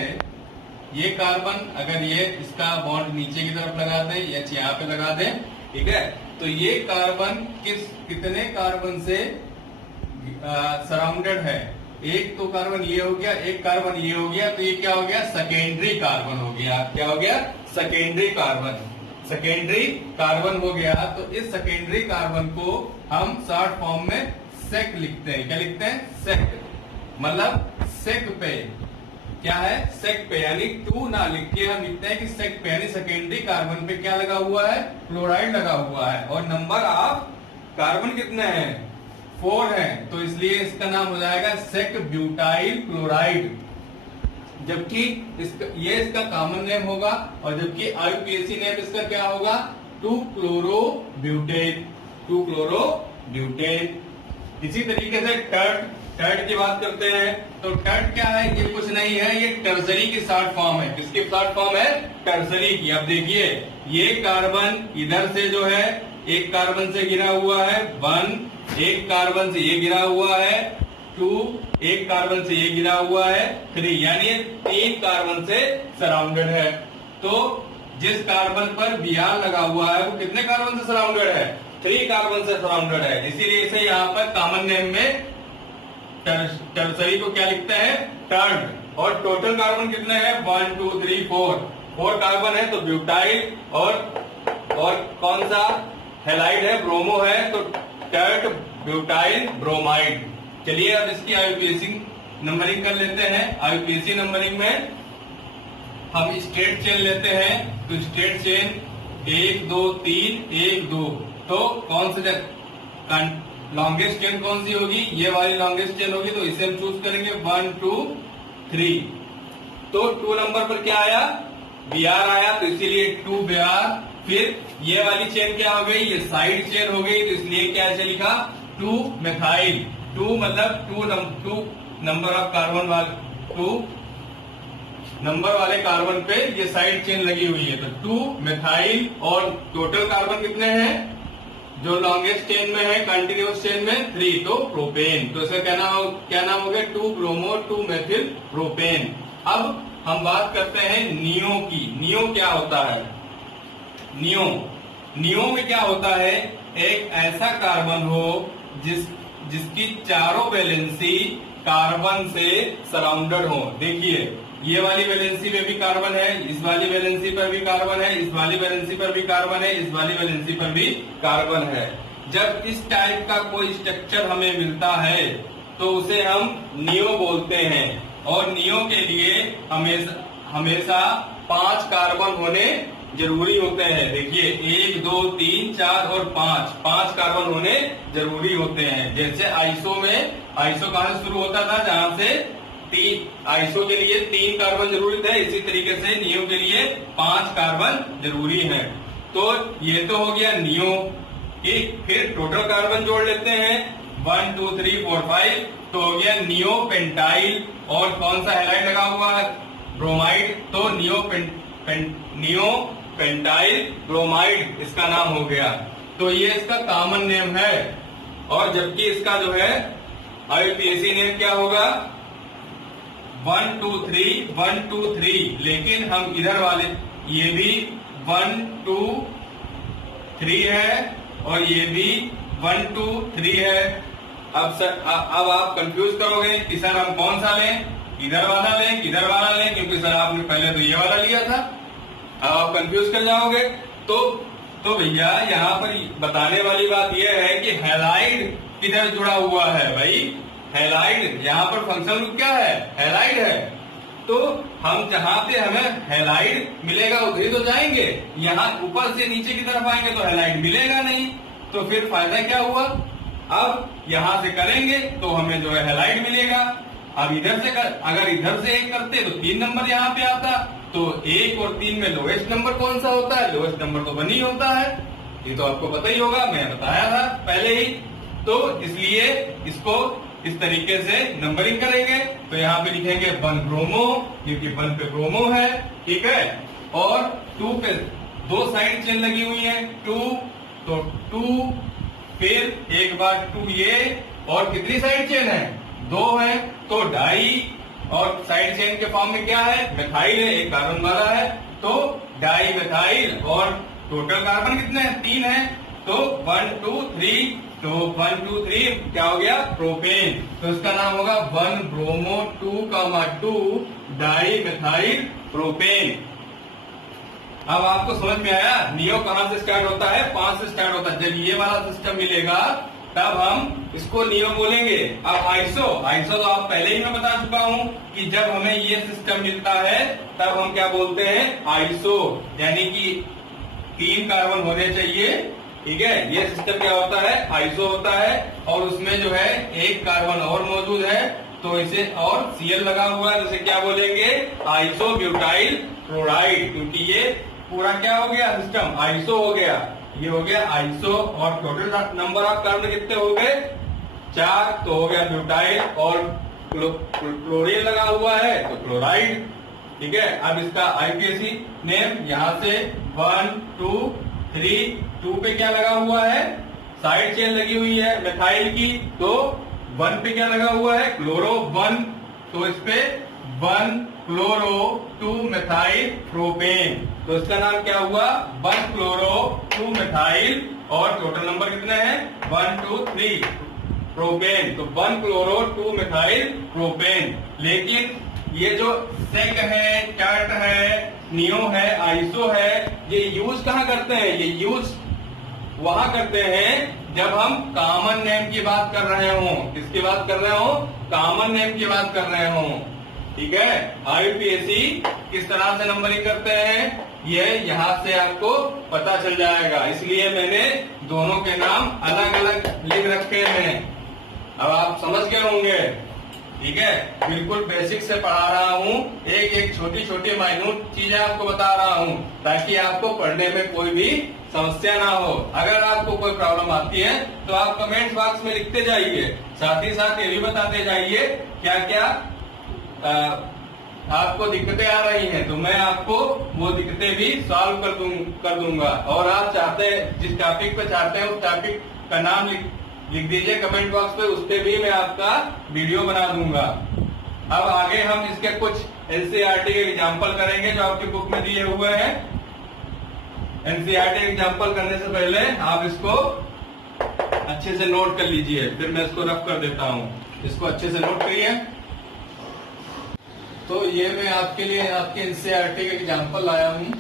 ये कार्बन अगर ये इसका बॉन्ड नीचे की तरफ लगा दें या यहाँ पे लगा दें, ठीक है, तो ये कार्बन कितने कार्बन से सराउंडेड है। एक तो कार्बन ये हो गया, एक कार्बन ये हो गया, तो ये क्या हो गया, सेकेंडरी कार्बन हो गया। क्या हो गया, सेकेंडरी कार्बन। सेकेंडरी कार्बन हो गया, तो इस सेकेंडरी कार्बन को हम शॉर्ट फॉर्म में सेक लिखते हैं। क्या लिखते हैं, सेक। मतलब सेक पे क्या है, सेक पे, यानी 2 ना लिख के हम लिखते हैं कि सेक पे, यानी सेकेंडरी कार्बन पे क्या लगा हुआ है, क्लोराइड लगा हुआ है। और नंबर ऑफ कार्बन कितने हैं, 4 है, तो इसलिए इसका नाम हो जाएगा सेक ब्यूटाइल क्लोराइड। जबकि ये इसका कॉमन नेम होगा, और जबकि आईयूपीएसी नेम इसका क्या होगा, 2-क्लोरो-ब्यूटेन। 2-क्लोरो-ब्यूटेन। इसी तरीके से टर्ट की बात करते हैं, तो टर्ट क्या है, ये कुछ नहीं है, ये टर्सरी की शॉर्ट फॉर्म है। किसकी शॉर्ट फॉर्म है, टर्सरी की। अब देखिए ये कार्बन इधर से जो है एक कार्बन से गिरा हुआ है 1, एक कार्बन से ये गिरा हुआ है 2, एक कार्बन से ये गिरा हुआ है 3, यानी 3 कार्बन से सराउंडेड है। तो जिस कार्बन पर Br लगा हुआ है वो कितने कार्बन से सराउंडेड है, 3 कार्बन से सराउंडेड है। इसीलिए इसे यहाँ पर कॉमन नेम में टर्सरी को क्या लिखते हैं, टर्ट। और टोटल कार्बन कितने हैं, 1 2 3 4 कार्बन है, तो ब्यूटाइल। और कौन सा हैलाइड है, ब्रोमो है, तो टर्ट ब्यूटाइल ब्रोमाइड। चलिए अब इसकी आईयूपीएसी नंबरिंग कर लेते हैं। आईयूपीएसी नंबरिंग में हम स्ट्रेट चेन लेते हैं, तो स्ट्रेट चेन 1 2 3 1 2। तो कौन सा लॉन्गेस्ट चेन कौन सी होगी, ये वाली लॉन्गेस्ट चेन होगी, तो इसे हम चूज करेंगे 1 2 3। तो 2 नंबर पर क्या आया, Br आया, तो इसीलिए 2Br। फिर ये वाली चेन क्या हो गई, ये साइड चेन हो गई, तो इसलिए क्या ऐसे लिखा 2 मेथाइल। 2 मतलब 2 नंबर ऑफ कार्बन वाले 2 नंबर वाले कार्बन पे ये साइड चेन लगी हुई है, तो 2 मेथाइल। और टोटल कार्बन कितने हैं, जो लॉन्गेस्ट चेन में है कंटिन्यूअस चेन में 3, तो प्रोपेन। तो इसका क्या नाम हो गया, 2 ब्रोमो 2 मेथिल प्रोपेन। अब हम बात करते हैं नियो की। नियो क्या होता है, नियो में क्या होता है, एक ऐसा कार्बन हो जिसकी चारों वैलेंसी कार्बन से सराउंडेड हो। देखिए ये वाली वैलेंसी पे भी कार्बन है, इस वाली वैलेंसी पर भी कार्बन है, इस वाली वैलेंसी पर भी कार्बन है, इस वाली वैलेंसी पर भी कार्बन है। जब इस टाइप का कोई स्ट्रक्चर हमें मिलता है तो उसे हम नियो बोलते हैं। और नियो के लिए हमेशा 5 कार्बन होने जरूरी होते हैं। देखिए 1 2 3 4 और 5 कार्बन होने जरूरी होते हैं। जैसे आइसो में, आइसो कहां से शुरू होता था, जहां से आइसो के लिए 3 कार्बन जरूरी थे, इसी तरीके से नियो के लिए 5 कार्बन जरूरी है। तो ये तो हो गया नियो। फिर टोटल कार्बन जोड़ लेते हैं 1 2 3 4 5, तो हो गया नियो पेंटाइल। और कौन सा हैलाइड लगा हुआ है, ब्रोमाइड, तो नियो पेंटाइल ब्रोमाइड इसका नाम हो गया। तो ये इसका कॉमन नेम है। और जबकि इसका जो है IUPAC नेम क्या होगा, 1 2 3, लेकिन हम इधर वाले ये भी 1 2 3 है और ये भी 1 2 3 है। अब आप कंफ्यूज करोगे कि सर हम कौन सा लें, इधर वाला लें, किधर वाला लें, क्योंकि सर आपने पहले तो ये वाला लिया था। अब आप कंफ्यूज कर जाओगे। तो भैया यहाँ पर बताने वाली बात यह है कि हैलाइड किधर जुड़ा हुआ है। भाई हैलाइड यहाँ पर फंक्शनल ग्रुप क्या है, हैलाइड है। तो हम जहाँ पे हमें हैलाइड मिलेगा उधर तो जाएंगे, यहाँ ऊपर से नीचे की तरफ आएंगे तो हैलाइड मिलेगा नहीं, तो फिर फायदा क्या हुआ। अब यहाँ से करेंगे तो हमें जो है हैलाइड मिलेगा। अब अगर इधर से 1 करते तो 3 नंबर यहाँ पे आता, तो 1 और 3 में लोएस्ट नंबर कौन सा होता है, लोएस्ट नंबर तो 1 ही होता है। ये तो आपको पता ही होगा, मैं बताया था पहले ही। तो इसलिए इसको इस तरीके से नंबरिंग करेंगे। तो यहाँ पे लिखेंगे 1 ब्रोमो, क्योंकि 1 पे ब्रोमो है, ठीक है। और 2 पे 2 साइड चेन लगी हुई है, 2, तो 2, फिर एक बार 2 ये, और कितनी साइड चेन है, 2 है, तो डाई। और साइड चेन के फॉर्म में क्या है, मेथाइल है, एक कार्बन वाला है, तो डाई मेथाइल। और टोटल कार्बन कितने हैं, 3 है, तो 1 2 3, तो 1 2 3 क्या हो गया, प्रोपेन। तो इसका नाम होगा 1 ब्रोमो 2, डाई मेथाइल प्रोपेन। अब आपको समझ में आया नियो कहां से स्टार्ट होता है, 5 से स्टार्ट होता है। जब ये वाला सिस्टम मिलेगा तब हम इसको नियो बोलेंगे। अब आइसो तो आप पहले ही मैं बता चुका हूं कि जब हमें ये सिस्टम मिलता है तब हम क्या बोलते हैं, आइसो, यानी कि 3 कार्बन होने चाहिए, ठीक है। ये सिस्टम क्या होता है, आइसो होता है। और उसमें जो है 1 कार्बन और मौजूद है, तो इसे और Cl लगा हुआ है, तो क्या बोलेंगे, आइसो ब्यूटाइल क्लोराइड, क्योंकि ये पूरा क्या हो गया, सिस्टम आइसो हो गया। ये हो गया आइसो। और टोटल नंबर ऑफ कार्बन कितने हो गए, 4, तो हो गया ब्यूटाइल। और क्लोरीन लगा हुआ है तो क्लोराइड, ठीक है। अब इसका IUPAC नेम यहाँ से 1 2 3, 2 पे क्या लगा हुआ है, साइड चेन लगी हुई है मेथाइल की, तो 1 पे क्या लगा हुआ है, क्लोरो 1, तो इस पे 1 क्लोरो 2 मेथाइल प्रोपेन। तो इसका नाम क्या हुआ, 1 क्लोरो 2 मेथाइल। और टोटल नंबर कितने हैं, 1 2 3 प्रोपेन, तो 1 क्लोरो 2 मेथाइल प्रोपेन। लेकिन ये जो सेक है, टर्ट है, नियो है, आइसो है, ये यूज कहाँ करते हैं, ये यूज वहां करते हैं जब हम कॉमन नेम की बात कर रहे हो। किसकी बात कर रहे हो, कॉमन नेम की बात कर रहे हो, ठीक है। IUPAC किस तरह से नंबरिंग करते हैं ये यहाँ से आपको पता चल जाएगा, इसलिए मैंने दोनों के नाम अलग अलग लिख रखे हैं। अब आप समझ गए होंगे। ठीक है, बिल्कुल बेसिक से पढ़ा रहा हूँ, एक एक छोटी छोटी माइन्यूट चीजें आपको बता रहा हूँ ताकि आपको पढ़ने में कोई भी समस्या ना हो। अगर आपको कोई प्रॉब्लम आती है तो आप कमेंट बॉक्स में लिखते जाइए, साथ ही साथ ये भी बताते जाइए क्या क्या आपको दिक्कतें आ रही हैं, तो मैं आपको वो दिक्कतें भी सॉल्व कर दूंगा। और आप चाहते हैं जिस टॉपिक पे चाहते हैं उस टॉपिक का नाम लिख दीजिए कमेंट बॉक्स पे, उस पे भी मैं आपका वीडियो बना दूंगा। अब आगे हम इसके कुछ एनसीईआरटी के एग्जाम्पल करेंगे जो आपकी बुक में दिए हुए हैं। एनसीईआरटी एग्जाम्पल करने से पहले आप इसको अच्छे से नोट कर लीजिए, फिर मैं इसको रफ कर देता हूँ। इसको अच्छे से नोट करिए। तो ये मैं आपके लिए आपके एनसीईआरटी का एग्जाम्पल लाया हूँ,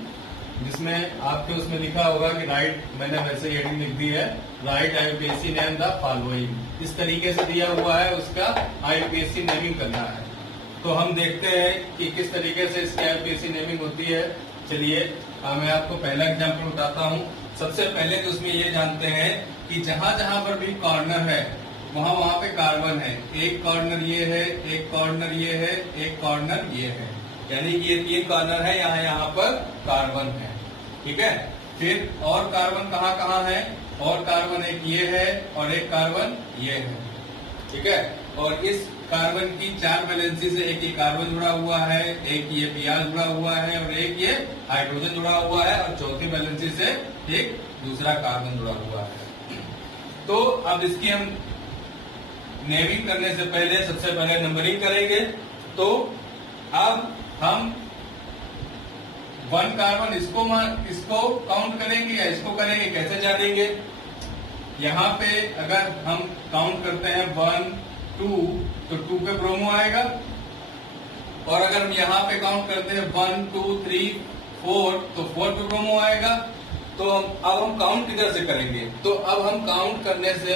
जिसमें आपके उसमें लिखा होगा कि राइट, मैंने वैसे हेडिंग लिख दी है, राइट आईयूपीएससी नेम द फॉलोइंग। इस तरीके से दिया हुआ है, उसका आईयूपीएससी नेमिंग करना है। तो हम देखते हैं कि किस तरीके से इसकी आईयूपीएससी नेमिंग होती है। चलिए मैं आपको पहला एग्जाम्पल बताता हूँ। सबसे पहले तो उसमें ये जानते हैं कि जहां जहां पर भी कॉर्नर है वहां पे कार्बन है। एक कॉर्नर ये है, एक कॉर्नर ये है, एक कॉर्नर ये है, यानी कि ये 3 कॉर्नर है, यहाँ पर कार्बन है। ठीक है, फिर और कार्बन कहाँ कहाँ है, और कार्बन एक ये है और एक कार्बन ये है। ठीक है, और इस कार्बन की 4 वैलेंसी से एक ये कार्बन जुड़ा हुआ है, एक ये Br जुड़ा हुआ है और एक ये हाइड्रोजन जुड़ा हुआ है, और चौथी वैलेंसी से एक दूसरा कार्बन जुड़ा हुआ है। तो अब इसकी हम नेमिंग करने से पहले सबसे पहले नंबरिंग करेंगे। तो अब हम 1 कार्बन इसको काउंट करेंगे या इसको करेंगे, कैसे जानेंगे? यहाँ पे अगर हम काउंट करते हैं 1 2 तो 2 पे ब्रोमो आएगा, और अगर हम यहाँ पे काउंट करते हैं 1 2 3 4 तो 4 पे ब्रोमो आएगा। तो अब हम काउंट किधर से करेंगे? तो अब हम काउंट करने से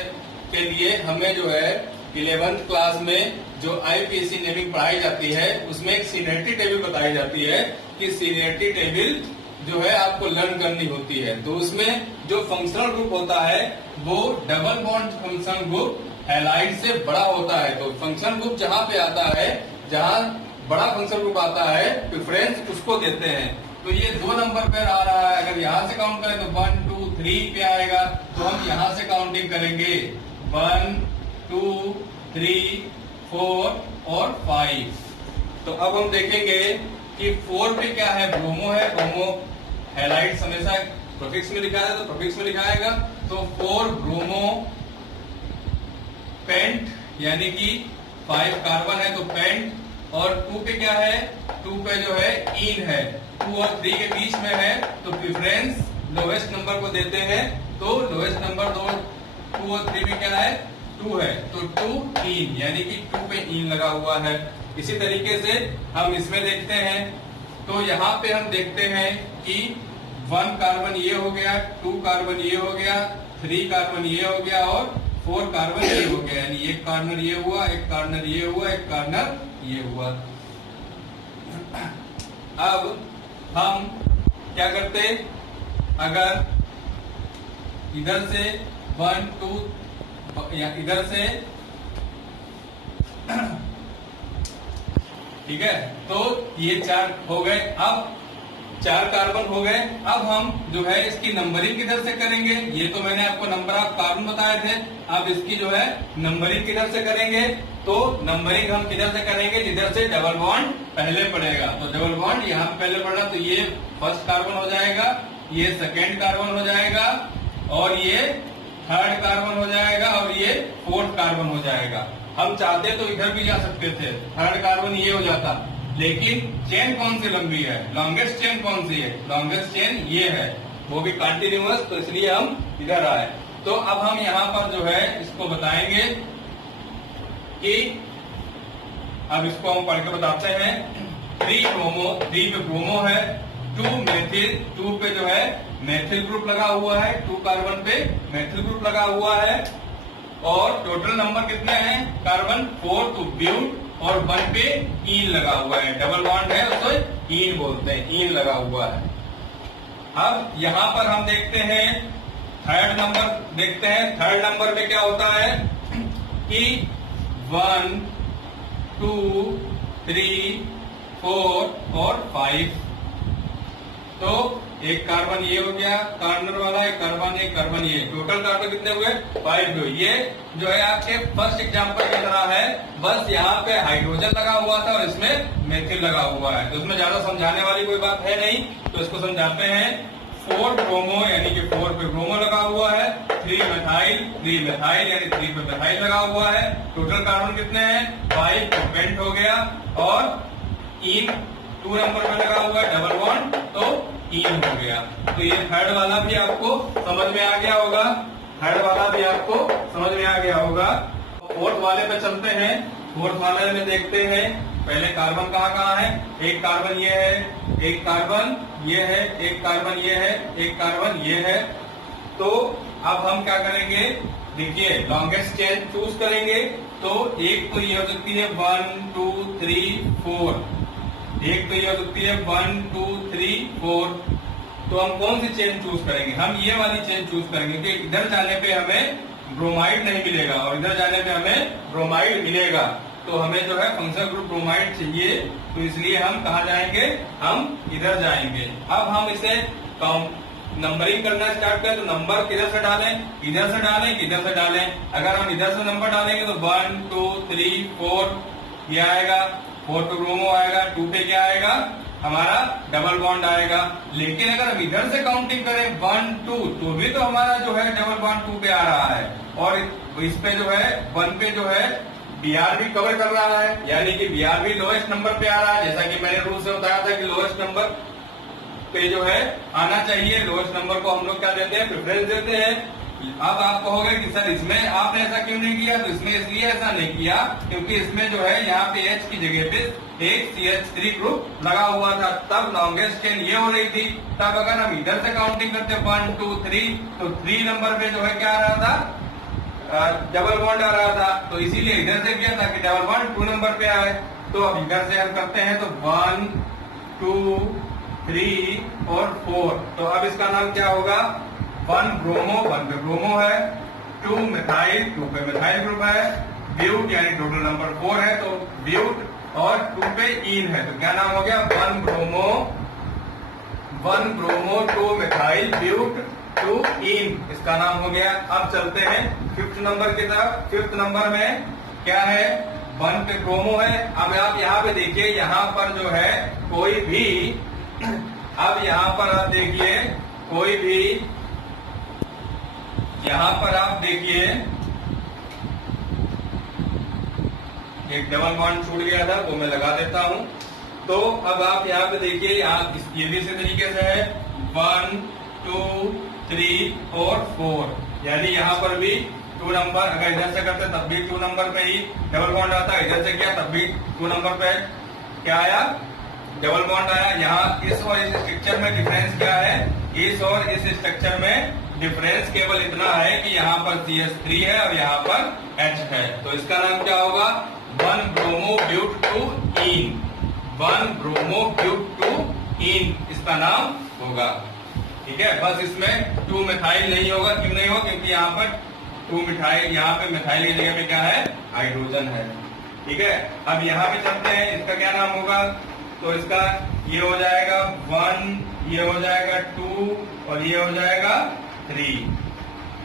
के लिए हमें जो है 11th क्लास में जो आईयूपीएससी नेमिंग पढ़ाई जाती है उसमें एक सीनियरिटी टेबल बताई जाती है कि सीनियरिटी टेबल जो है आपको लर्न करनी होती है। तो उसमें जो फंक्शनल ग्रुप होता है वो double bond functional group halide से बड़ा होता है। तो फंक्शनल ग्रुप जहाँ पे आता है, जहाँ बड़ा फंक्शनल ग्रुप आता है, प्रेफरेंस उसको देते हैं। तो ये 2 नंबर पर आ रहा है, अगर यहाँ से काउंट करें तो 1 2 3 पे आएगा, तो हम यहाँ से काउंटिंग करेंगे 1 2 3 4 और 5। तो अब हम देखेंगे कि 4 पे क्या है, ब्रोमो है। ब्रोमो हैलाइड हमेशा प्रीफिक्स में लिखा है तो प्रीफिक्स में लिखाएगा। तो 4 ब्रोमो पेंट, यानी कि 5 कार्बन है तो पेंट। और 2 पे क्या है, 2 पे जो है इन है, 2 और 3 के बीच में है, तो प्रेफरेंस लोवेस्ट नंबर को देते हैं। तो लोवेस्ट नंबर 2 और 3 में क्या है, 2 है, तो 2 इन, यानी कि 2 पे इन लगा हुआ है। इसी तरीके से हम इसमें देखते हैं, तो यहाँ पे हम देखते हैं कि 1 कार्बन ये हो गया, 2 कार्बन ये हो गया, 3 कार्बन ये हो गया और 4 कार्बन ये हो गया, यानी एक कार्बन ये हुआ, एक कार्बन ये हुआ, एक कार्बन ये हुआ। अब हम क्या करते, अगर इधर से 1 2 या इधर से ठीक है, तो ये 4 हो गए। अब 4 कार्बन हो गए। अब हम जो है इसकी नंबरिंग किधर से करेंगे? ये तो मैंने आपको नंबर ऑफ कार्बन बताए थे, अब इसकी जो है नंबरिंग किधर से करेंगे? तो नंबरिंग हम किधर से करेंगे? जिधर से डबल बॉन्ड पहले पड़ेगा। तो डबल बॉन्ड यहाँ पे पहले पड़ा, तो ये फर्स्ट कार्बन हो जाएगा, ये सेकेंड कार्बन हो जाएगा, और ये थर्ड कार्बन हो जाएगा, और ये 4th कार्बन हो जाएगा। हम चाहते तो इधर भी जा सकते थे, 3rd कार्बन ये हो जाता, लेकिन चेन कौन सी लंबी है, लॉन्गेस्ट चेन कौन सी है? लॉन्गेस्ट चेन ये है, वो भी कंटिन्यूअस, तो इसलिए हम इधर आए। तो अब हम यहाँ पर जो है इसको बताएंगे कि अब इसको हम पढ़ के बताते हैं। 3 पे ब्रोमो है, 2 मेथिल, 2 पे जो है मेथिल ग्रुप लगा हुआ है, 2 कार्बन पे मेथिल ग्रुप लगा हुआ है, और टोटल नंबर कितने हैं कार्बन? 4, तो ब्यूट, और 1 पे ईन लगा हुआ है, डबल बॉन्ड है उसको ईन बोलते हैं, ईन लगा हुआ है। अब यहाँ पर हम देखते हैं थर्ड नंबर, देखते हैं थर्ड नंबर में क्या होता है कि 1 2 3 4 और 5। तो एक कार्बन ये हो गया कार्बन वाला, एक कार्बन ये, टोटल कार्बन कितने हुए 5 हुए। ये जो है आपके फर्स्ट एग्जांपल की तरह है, बस यहाँ पे हाइड्रोजन लगा हुआ था और इसमें मेथिल लगा हुआ है, तो इसमें ज्यादा समझाने वाली कोई बात है नहीं। तो इसको समझाते हैं। 4 ब्रोमो यानी कि 4 पे ब्रोमो लगा हुआ है, 3 मेथाइल यानी 3 पे मेथाइल लगा हुआ है। टोटल कार्बन कितने हैं 5, पेंट हो गया। और इन 2 नंबर पे लगा हुआ है डबल बॉन्ड, तो इन हो गया। तो ये थर्ड वाला भी आपको समझ में आ गया होगा, थर्ड वाला भी आपको समझ में आ गया होगा। फोर्थ वाले पे चलते हैं। फोर्थ वाले में देखते हैं पहले कार्बन कहाँ है। एक कार्बन ये है, एक कार्बन ये है, एक कार्बन ये है, एक कार्बन ये है। तो अब हम क्या करेंगे, देखिए लॉन्गेस्ट चेन चूज करेंगे। तो एक तो ये हो सकती है 1 2 3 4, एक तो ये हो सकती है 1 2 3 4। तो हम कौन सी चेन चूज करेंगे, हम ये वाली चेन चूज करेंगे क्योंकि इधर जाने पे हमें ब्रोमाइड नहीं मिलेगा और इधर जाने पे हमें ब्रोमाइड मिलेगा। तो हमें जो है फंक्शनल ग्रुप ब्रोमाइड चाहिए, तो इसलिए हम कहा जाएंगे, हम इधर जाएंगे। अब हम इसे नंबरिंग करना स्टार्ट करें। तो नंबर किधर से डालें, इधर से डालें कि इधर से डालें। अगर हम इधर से नंबर डालेंगे तो 1 2 3 4 ये आएगा, 4 पे ब्रोमो आएगा, 2 पे क्या आएगा हमारा डबल बॉन्ड आएगा। लेकिन अगर हम इधर से काउंटिंग करें 1 2 तो भी तो हमारा जो है डबल बॉन्ड 2 पे आ रहा है और इस पे जो है 1 पे जो है Br भी कवर कर रहा है, यानी कि Br भी लोएस्ट नंबर पे आ रहा है। जैसा कि मैंने रूल से बताया था कि लोएस्ट नंबर पे जो है आना चाहिए, लोएस्ट नंबर को हम लोग क्या देते हैं, प्रेफरेंस देते हैं। अब आप कहोगे कि सर इसमें आपने ऐसा क्यों नहीं किया, तो इसमें इसलिए ऐसा नहीं किया क्योंकि इसमें जो है यहाँ पे H की जगह पे एक CH3 ग्रुप लगा हुआ था, तब लॉन्गेस्ट चेन ये हो रही थी। तब अगर हम इधर से काउंटिंग करते 1 2 3 तो 3 नंबर पे जो है क्या आ रहा था, डबल बॉन्ड आ रहा था। तो इसीलिए इधर से किया था कि डबल बॉन्ड 2 नंबर पे आए। तो अब इधर से हम करते हैं तो 1 2 3 और 4। तो अब इसका नाम क्या होगा, 1 ब्रोमो, 1 पे ब्रोमो है, 2 मिथाइल, 2 पे मिथाइल ग्रुप है, ब्यूट यानी टोटल नंबर 4 है तो ब्यूट, और 2 पे इन है तो क्या नाम हो गया 1 ब्रोमो 2 मिथाइल ब्यूट 2 इन, इसका नाम हो गया। अब चलते हैं 5th नंबर की तरफ। 5th नंबर में क्या है, 1 पे ब्रोमो है। अब आप यहाँ पे देखिए, यहाँ पर जो है कोई भी, अब यहाँ पर आप देखिए कोई भी, यहाँ पर आप देखिए एक डबल बॉन्ड छूट गया था वो मैं लगा देता हूं। तो अब आप यहाँ पे देखिए, यहाँ ये भी इसी तरीके से है 1 2 3 और 4, यानी यहाँ पर भी 2 नंबर, अगर इधर से करते तब भी 2 नंबर पे ही डबल बॉन्ड आता, इधर से किया तब भी 2 नंबर पे क्या आया, डबल बॉन्ड आया। यहाँ इस और इस स्ट्रक्चर में डिफरेंस क्या है, इस और इस स्ट्रक्चर में डिफरेंस केवल इतना है कि यहाँ पर CH3 है और यहाँ पर H है। तो इसका नाम क्या होगा, 1 ब्रोमो ब्यूट 2 इन, 1 ब्रोमो ब्यूट 2 इन इसका नाम होगा। ठीक है, बस इसमें 2 मिथाइल नहीं होगा। क्यों नहीं होगा, क्योंकि यहाँ पर 2 मिथाइल, यहाँ पे मिथाइल की जगह पे क्या है, हाइड्रोजन है। ठीक है, अब यहाँ पे चलते हैं, इसका क्या नाम होगा, तो इसका ये हो जाएगा 1, ये हो जाएगा 2 और ये हो जाएगा 3।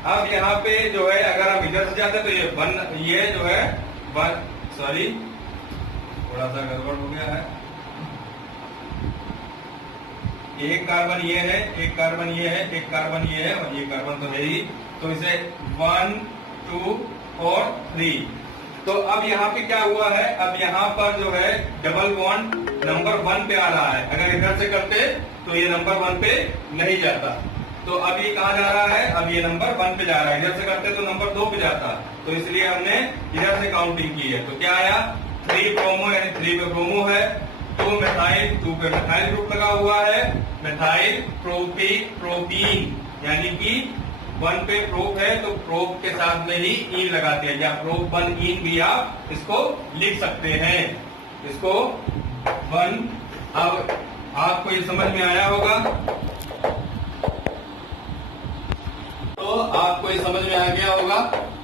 अब यहाँ पे जो है अगर हम इधर से जाते तो ये 1, ये जो है 1, सॉरी थोड़ा सा गड़बड़ हो गया है, एक कार्बन ये है, एक कार्बन ये है, एक कार्बन ये है और ये कार्बन तो है ही। तो इसे 1 2 और 3। तो अब यहाँ पे क्या हुआ है, अब यहाँ पर जो है डबल बॉन्ड नंबर 1 पे आ रहा है। अगर इधर से करते तो ये नंबर 1 पे नहीं जाता। तो अब ये कहाँ जा रहा है, अब ये नंबर 1 पे जा रहा है। इधर से करते तो नंबर 2 पे जाता। तो इसलिए हमने इधर से काउंटिंग की है। तो क्या आया, 3 ब्रोमो यानी 3 पे ब्रोमो है, 2 मिथाइल, 2 पे मिथाइल ग्रुप लगा हुआ है, मिथाइल प्रोपीन यानी कि 1 पे प्रोप है तो प्रोप के साथ में ही इन लगाते हैं, या प्रोप 1 इन भी आप इसको लिख सकते हैं, इसको 1। अब आपको ये समझ में आया होगा, तो आपको ये समझ में आ गया होगा।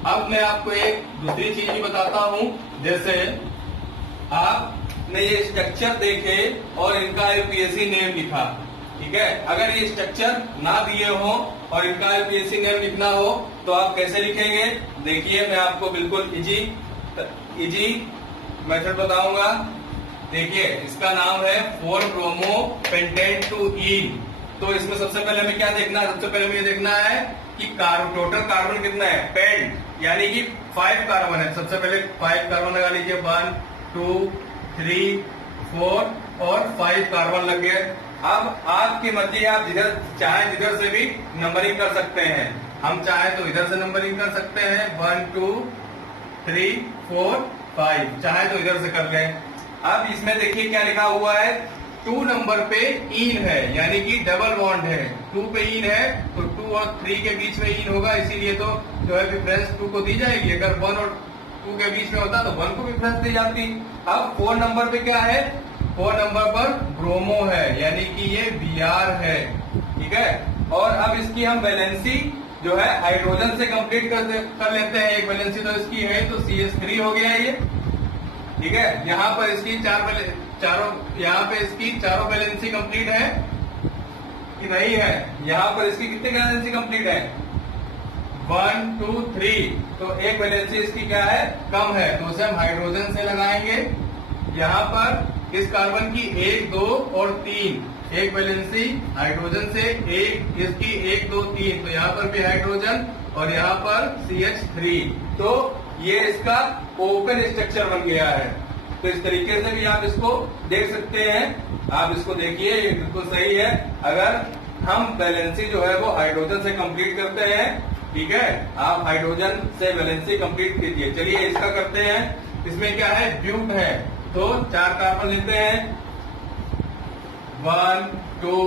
अब मैं आपको एक दूसरी चीज भी बताता हूं, जैसे आपने ये स्ट्रक्चर देखे और इनका यूपीएससी नेम लिखा, ठीक है। अगर ये स्ट्रक्चर ना दिए हो और इनका यूपीएससी नेम लिखना हो तो आप कैसे लिखेंगे? देखिए मैं आपको बिल्कुल इजी मेथड बताऊंगा। देखिए इसका नाम है 4 ब्रोमो पेंटेट टू ईन। तो इसमें सबसे पहले हमें क्या देखना है? सबसे पहले हमें देखना है कि टोटल कार्बन कितना है, पेंट यानी कि 5 कार्बन है। सबसे पहले 5 कार्बन लगा लीजिए, 1 2 3 4 और 5 कार्बन लग गए। अब आपकी मर्जी, आप जिधर चाहे जिधर से भी नंबरिंग कर सकते हैं। हम चाहे तो इधर से नंबरिंग कर सकते हैं, 1 2 3 4 5, चाहे तो इधर से कर लें। अब इसमें देखिए क्या लिखा हुआ है, 2 नंबर पे ईन है यानी कि डबल बॉन्ड है। 2 पे ईन है तो 2 और 3 के बीच में ईन होगा, इसीलिए तो जो है प्रेफरेंस 2 को दी जाएगी। अगर 1 और 2 के बीच में होता तो 1 को प्रेफरेंस दी जाती। अब 4 नंबर पे क्या है? 4 नंबर पर ब्रोमो है यानी कि ये Br है, ठीक है। और अब इसकी हम वैलेंसी जो है हाइड्रोजन से कंप्लीट कर लेते हैं। एक वैलेंसी तो इसकी है तो CH3 हो गया ये, ठीक है। यहाँ पर इसकी यहाँ पे इसकी चारों वैलेंसी कंप्लीट है कि नहीं है? यहाँ पर इसकी कितनी वैलेंसी कंप्लीट है? 1 2 3। तो एक वैलेंसी इसकी क्या है, कम है, तो उसे हम हाइड्रोजन से लगाएंगे। यहाँ पर इस कार्बन की 1 2 और 3, एक वैलेंसी हाइड्रोजन से, एक इसकी 1 2 3, तो यहाँ पर भी हाइड्रोजन और यहाँ पर CH3। तो ये इसका ओपन स्ट्रक्चर बन गया है। तो इस तरीके से भी आप इसको देख सकते हैं। आप इसको देखिए, ये बिल्कुल सही है। अगर हम वैलेंसी जो है वो हाइड्रोजन से कंप्लीट करते हैं, ठीक है, आप हाइड्रोजन से वैलेंसी कंप्लीट कीजिए। चलिए इसका करते हैं। इसमें क्या है, ब्यूट है, तो 4 कार्बन लेते हैं, 1 2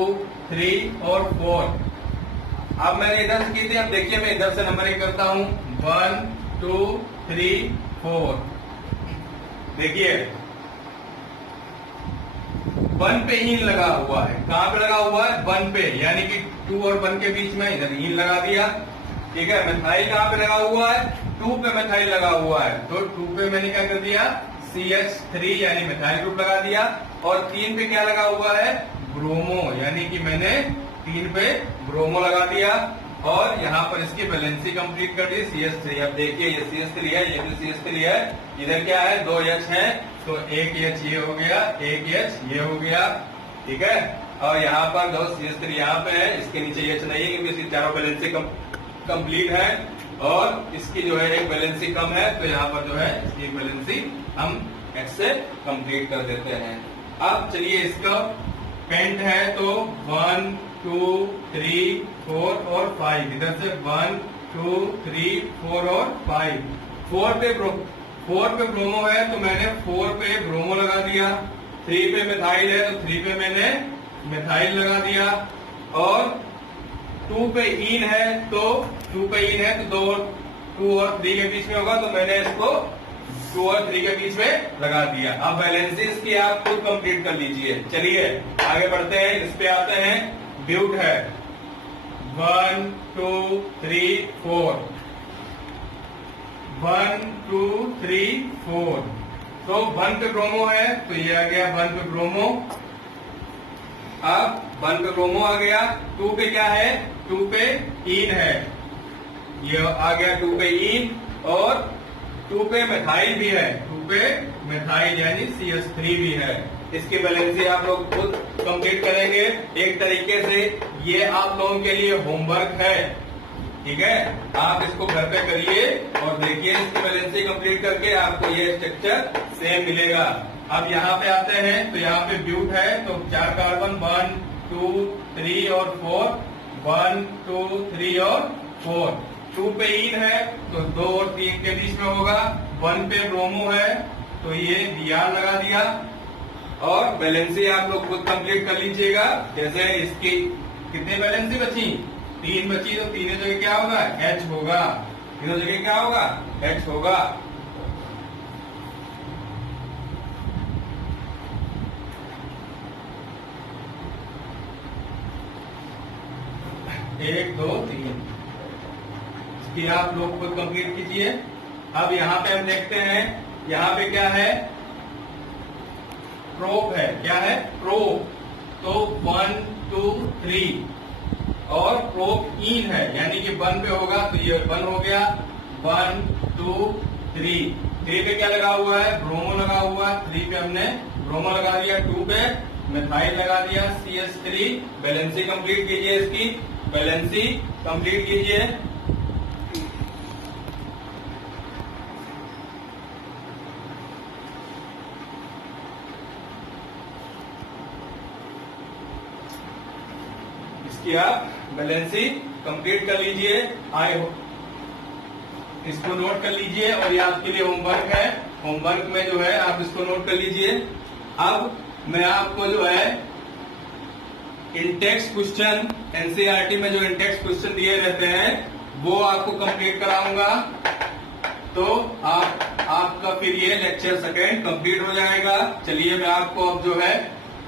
3 और 4। अब मैंने इधर से की थी, अब देखिए मैं इधर से नंबरिंग करता हूं, 1 2 3 4। देखिए 1 पे ईन लगा हुआ है। कहां पे लगा हुआ है? 1 पे, यानी कि 2 और 1 के बीच में इधर ईन लगा दिया, ठीक है। मिथाइल कहां पे लगा हुआ है? 2 पे मिथाइल लगा हुआ है, तो 2 पे मैंने क्या कर दिया, CH3 यानी मिथाइल ग्रुप लगा दिया। और 3 पे क्या लगा हुआ है? ब्रोमो, यानी कि मैंने 3 पे ब्रोमो लगा दिया। और यहाँ पर इसकी वैलेंसी कंप्लीट कर दी, CH3। अब देखिए ये CH3 है, ये भी CH3 है। इधर क्या है, 2 H है, तो 1 H ये हो गया, 1 H ये हो गया, ठीक है। और यहाँ पर 2 CH3 यहाँ पे है, इसके नीचे H नहीं है क्योंकि इसकी चारों वैलेंसी कंप्लीट है। और इसकी जो है एक वैलेंसी कम है, तो यहाँ पर जो है इसकी वैलेंसी हम H से कंप्लीट कर देते हैं। अब चलिए इसका पेंट है, तो 1 2 3 4 और 5, इधर से 1 2 3 4 और 5। 4 पे ब्रोमो है, तो मैंने 4 पे ब्रोमो लगा दिया। 3 पे मिथाइल है, तो 3 पे मैंने मिथाइल लगा दिया। और 2 पे ईन है, तो 2 पे ईन है तो 2 और 3 के बीच में होगा, तो मैंने इसको 2 और 3 के बीच में लगा दिया। अब वैलेंसीज की आप खुद कंप्लीट कर लीजिए। चलिए आगे बढ़ते हैं, इस पे आते हैं। ब्यूट है, 1 2 3 4, 1 2 3 4। तो 1 पे ब्रोमो है, तो ये आ गया 1 पे ब्रोमो। अब 1 पे ब्रोमो आ गया। 2 पे क्या है? 2 पे ईन है, ये आ गया 2 पे ईन। और 2 पे मिथाइल भी है, 2 पे मिथाइल यानी CH3 भी है। इसकी वैलेंसी आप लोग खुद कंप्लीट करेंगे। एक तरीके से ये आप लोगों के लिए होमवर्क है, ठीक है। आप इसको घर पे करिए और देखिए इसकी वैलेंसी कंप्लीट करके आपको ये स्ट्रक्चर सेम मिलेगा। अब यहाँ पे आते हैं, तो यहाँ पे ब्यूट है, तो 4 कार्बन 1 2 3 और 4, 1 2 3 और 4। 2 पे ईन है, तो 2 और 3 के बीच में होगा। 1 पे ब्रोमो है, तो ये Br लगा दिया। और वैलेंसी आप लोग खुद कंप्लीट कर लीजिएगा। जैसे इसकी कितनी वैलेंसी बची? 3 बची, तो तीनों जगह क्या होगा? H होगा। तीनों जगह क्या होगा? H होगा। एक 2 3, इसकी आप लोग खुद कंप्लीट कीजिए। अब यहाँ पे हम देखते हैं, यहाँ पे क्या है, प्रोप है। क्या है? प्रोप। तो 1 2 3 और प्रोप इन है, यानी कि 1 पे होगा तो ये 1 हो गया। 1 2 3 3 पे क्या लगा हुआ है? ब्रोमो लगा हुआ है। 3 पे हमने ब्रोमो लगा दिया। 2 पे मिथाइल लगा दिया CH3। बैलेंसी कंप्लीट कीजिए, इसकी बैलेंसी कंप्लीट कीजिए। इसकी आप बैलेंसी कंप्लीट कर लीजिए। आई हो इसको नोट कर लीजिए और ये आपके लिए होमवर्क है। होमवर्क में जो है आप इसको नोट कर लीजिए। अब मैं आपको जो है इंटेक्स क्वेश्चन, एनसीईआरटी में जो इंटेक्स क्वेश्चन दिए रहते हैं वो आपको कंप्लीट कराऊंगा। तो आपका फिर ये लेक्चर सेकेंड कंप्लीट हो जाएगा। चलिए मैं आपको अब जो है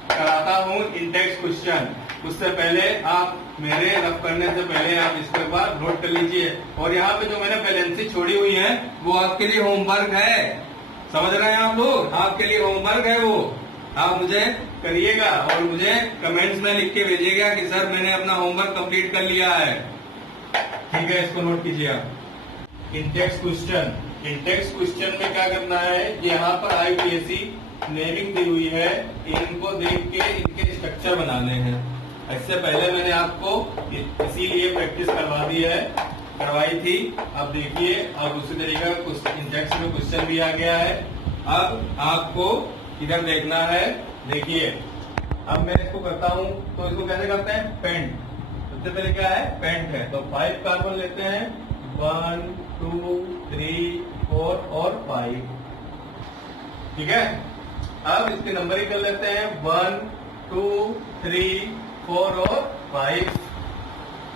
कराता हूँ इंटेक्स क्वेश्चन। उससे पहले आप मेरे रफ करने से पहले आप इसको एक बार नोट कर लीजिए। और यहाँ पे जो मैंने बैलेंसी छोड़ी हुई है वो आपके लिए होमवर्क है। समझ रहे हैं आप लोग? आपके लिए होमवर्क है वो। आप मुझे करिएगा और मुझे कमेंट्स में लिख के भेजिएगा कि सर मैंने अपना होमवर्क कंप्लीट कर लिया है। ठीक है, इसको नोट कीजिए आप। Intex question. इंटेक्स क्वेश्चन में क्या करना है? यहाँ पर IUPAC नेमिंग दी हुई है, इनको देख के इनके स्ट्रक्चर बनाने हैं। इससे पहले मैंने आपको इसीलिए प्रैक्टिस करवाई थी। अब देखिए, अब उसी तरीके का इंटेक्स में क्वेश्चन भी आ गया है। अब आपको इधर देखना है। देखिए, अब मैं इसको करता हूँ तो इसको कैसे करते हैं? पेंट। सबसे पहले क्या है? पेंट है। तो 5 कार्बन लेते हैं। 1 2 3 4 और 5। ठीक है, अब इसके नंबरिंग कर लेते हैं। 1 2 3 4 और 5।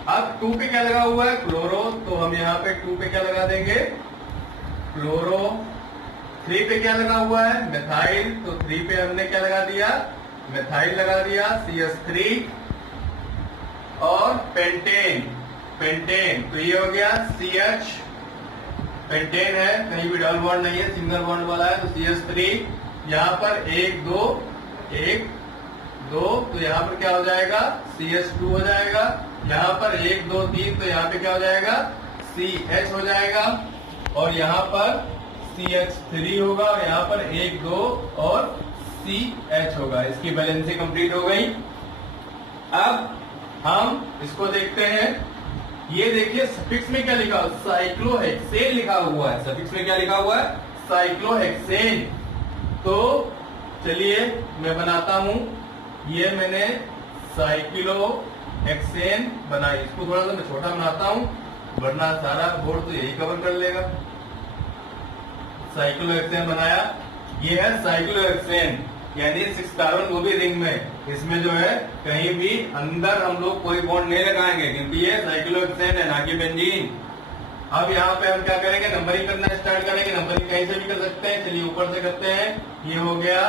अब 2 पे क्या लगा हुआ है? क्लोरो। तो हम यहाँ पे 2 पे क्या लगा देंगे? क्लोरो। 3 पे क्या लगा हुआ है? मिथाइल। तो 3 पे हमने क्या लगा दिया? मिथाइल लगा दिया CH3। और पेंटेन। पेंटेन तो ये हो गया CH। पेंटेन है, कहीं भी डबल बॉन्ड नहीं है, सिंगल बॉन्ड वाला है। तो CH3 यहाँ पर 1 2 1 2, तो यहाँ पर क्या हो जाएगा? CH2 हो जाएगा। यहाँ पर 1 2 3, तो यहाँ पे क्या हो जाएगा? CH हो जाएगा। और यहाँ पर CH3 होगा और यहाँ पर 1 2 और CH होगा। इसकी बैलेंसी कंप्लीट हो गई। अब हम इसको देखते हैं। ये देखिए सफिक्स में क्या लिखा? साइक्लोहेक्सेन लिखा हुआ है। सफिक्स में क्या लिखा हुआ है? साइक्लोहेक्सेन। तो चलिए मैं बनाता हूं। ये मैंने साइक्लोहेक्सेन बनाई। इसको थोड़ा सा मैं छोटा बनाता हूं, वरना सारा बोर्ड तो यही कवर कर लेगा। साइक्लोहेक्सेन बनाया। ये है साइक्लोहेक्सेन, यानी 6 कार्बन, वो भी रिंग में। इसमें जो है कहीं भी अंदर हम लोग कोई बॉन्ड नहीं लगाएंगे, क्योंकि ये साइक्लोहेक्सेन है, ना कि बेंजीन। अब यहाँ पे हम क्या करेंगे? नंबरिंग करना स्टार्ट करेंगे। नंबरिंग कहीं से भी कर सकते हैं। चलिए ऊपर से करते हैं। ये हो गया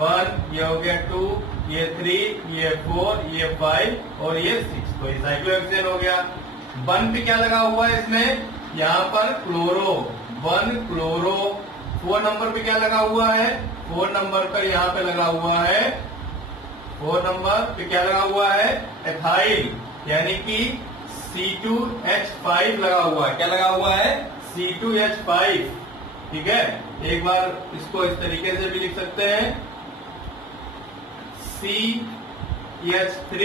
1, ये हो गया 2, ये 3, ये 4, ये 5 और ये 6। तो ये साइक्लोहेक्सेन हो गया। 1 पे क्या लगा हुआ है इसमें? यहाँ पर क्लोरो। 1 क्लोरो। 4 नंबर पे क्या लगा हुआ है? 4 नंबर पर यहाँ पे लगा हुआ है, 4 नंबर पे क्या लगा हुआ है? एथाइल, यानी कि C2H5 लगा हुआ है। क्या लगा हुआ है? C2H5। ठीक है, एक बार इसको इस तरीके से भी लिख सकते हैं, CH3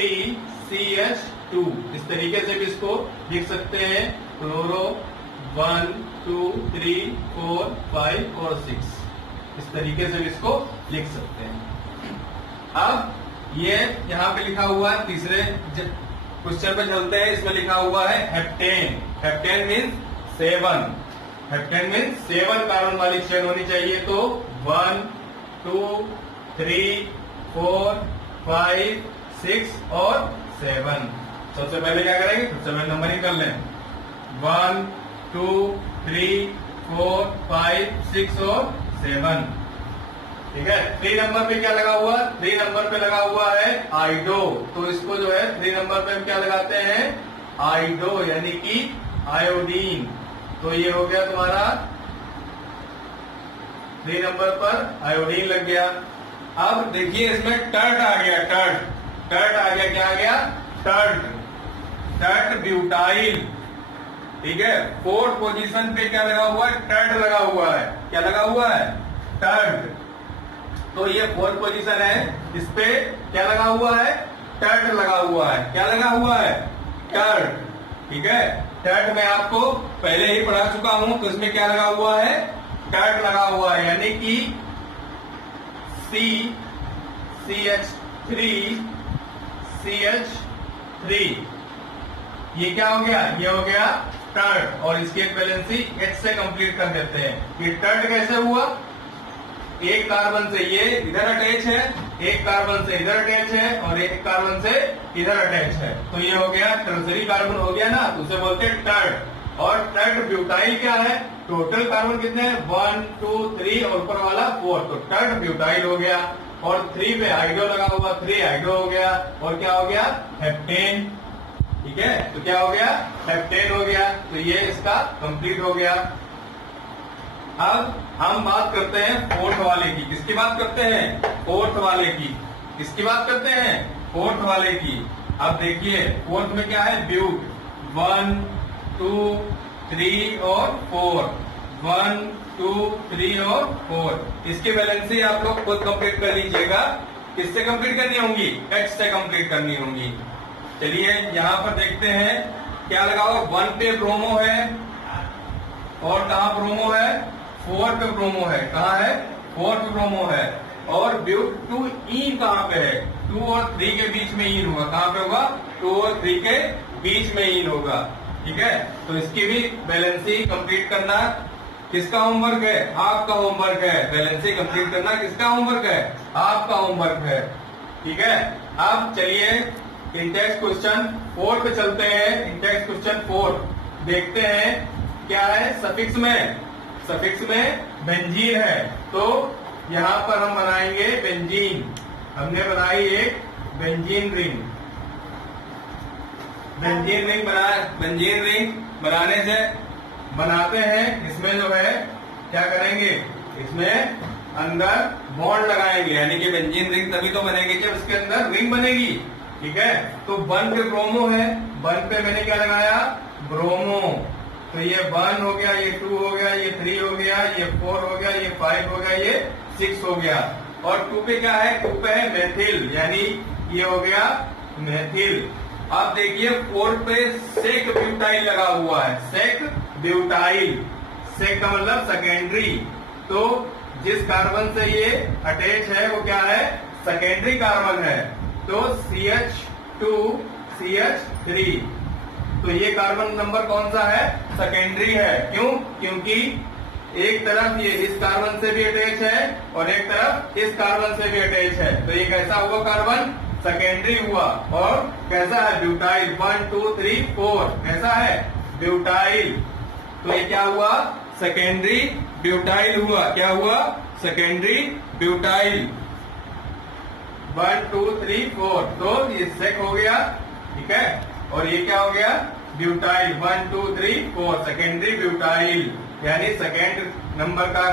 CH2। इस तरीके से भी इसको लिख सकते हैं। क्लोरो 1 2 3 4 5 और 6, इस तरीके से भी इसको लिख सकते हैं। अब ये यहाँ पे लिखा हुआ है, तीसरे क्वेश्चन पे चलते हैं। इसमें लिखा हुआ है heptane. Heptane means 7। Heptane means 7 carbon वाली चेन होनी चाहिए। तो 1 2 3 4 5 6 और 7। सबसे पहले क्या करेंगे? सबसे पहले नंबरिंग कर लें। 1 2 3 4 5 6 और 7। ठीक है। 3 नंबर पे क्या लगा हुआ? 3 नंबर पे लगा हुआ है आइडो। तो इसको जो है 3 नंबर पे हम क्या लगाते हैं? आइडो, यानी कि आयोडीन। तो ये हो गया तुम्हारा 3 नंबर पर आयोडीन लग गया। अब देखिए इसमें टर्ट आ गया, टर्ट आ गया, क्या आ गया? Tert butyl. ठीक है, फोर्थ पोजीशन पे क्या लगा हुआ है? टर्ट लगा हुआ है। क्या लगा हुआ है? टर्ट। तो ये फोर्थ पोजीशन है, इस पे क्या लगा हुआ है? टर्ट लगा हुआ है। क्या लगा हुआ है? टर्ट। ठीक है, टर्ट मैं आपको पहले ही पढ़ा चुका हूं, तो इसमें क्या लगा हुआ है? टर्ट लगा हुआ है, यानी कि CH3 ये क्या हो गया? ये हो गया टर्ट, और इसकी इक्विवेलेंसी H से कंप्लीट कर देते हैं। ये टर्ट कैसे हुआ? एक कार्बन से ये इधर अटैच है, एक कार्बन से इधर अटैच है, और एक कार्बन से इधर अटैच है, तो ये हो गया टर्सरी कार्बन हो गया ना, तो उसे बोलते हैं टर्ट। और टर्ट ब्यूटाइल क्या है? टोटल कार्बन कितने हैं? 1 2 3 और ऊपर वाला 4, तो टर्ट ब्यूटाइल हो गया। और 3 पे हाइड्रो लगा हुआ, 3 हाइड्रो हो गया, और क्या हो गया? हेप्टेन। ठीक है, तो क्या हो गया? हेप्टेन हो गया। तो ये इसका कंप्लीट हो गया। अब हम बात करते हैं फोर्थ वाले की। किसकी बात करते हैं? फोर्थ वाले की। किसकी बात करते हैं? फोर्थ वाले की। अब देखिए फोर्थ में क्या है? ब्यूट। 1 2 3 और 4, 1 2 3 और 4। इसकी वैलेंसी आप लोग खुद कंप्लीट कर लीजिएगा। किससे कंप्लीट करनी होंगी? H से कंप्लीट करनी होंगी। चलिए यहाँ पर देखते हैं क्या लगा हुआ। 1 पे ब्रोमो है, और कहाँ ब्रोमो है? 4 पे ब्रोमो है। कहाँ है? 4 पे ब्रोमो है। और ब्यूट 2 ईन कहाँ पे है? 2 और 3 के बीच में ईन होगा। कहाँ पे होगा? 2 और 3 के बीच में ईन होगा। ठीक है, तो इसकी भी बैलेंसी कंप्लीट करना किसका होमवर्क है? आपका होमवर्क है। बैलेंसी कंप्लीट करना किसका होमवर्क है? आपका होमवर्क है। ठीक है, अब चलिए इंटेक्स क्वेश्चन 4 पे चलते हैं। इंटेक्स क्वेश्चन 4 देखते हैं क्या है। सफिक्स में बेंजीन है, तो यहाँ पर हम बनाएंगे बेंजीन। हमने बनाई एक बेंजीन रिंग। बेंजीन रिंग बनाने से बनाते हैं, इसमें जो है क्या करेंगे? इसमें अंदर बॉन्ड लगाएंगे, यानी कि बेंजीन रिंग तभी तो बनेगी जब इसके अंदर रिंग बनेगी। ठीक है, तो 1 पे ब्रोमो है, 1 पे मैंने क्या लगाया? ब्रोमो। तो ये 1 हो गया, ये 2 हो गया, ये 3 हो गया, ये 4 हो गया, ये 5 हो गया, ये 6 हो गया। और 2 पे क्या है? 2 पे है मेथिल, यानी ये हो गया मेथिल। अब देखिए 4 पे सेक ब्यूटाइल लगा हुआ है। सेक ब्यूटाइल, सेक का मतलब सेकेंडरी। तो जिस कार्बन से ये अटैच है वो क्या है? सेकेंडरी कार्बन है। तो CH2 CH3, तो ये कार्बन नंबर कौन सा है? सेकेंडरी है। क्यों? क्योंकि एक तरफ ये इस कार्बन से भी अटैच है और एक तरफ इस कार्बन से भी अटैच है, तो ये कैसा हुआ? कार्बन सेकेंडरी हुआ। और कैसा है? ब्यूटाइल। 1 2 3 4 कैसा है? ब्यूटाइल। तो ये क्या हुआ? सेकेंडरी ब्यूटाइल हुआ। क्या हुआ? Secondary butyl. 1 2 3 4, तो ये सेक हो गया। ठीक है, और ये क्या हो गया? ब्यूटाइल। 1 2 3 4 सेकेंडरी ब्यूटाइल, यानी सेकेंड नंबर का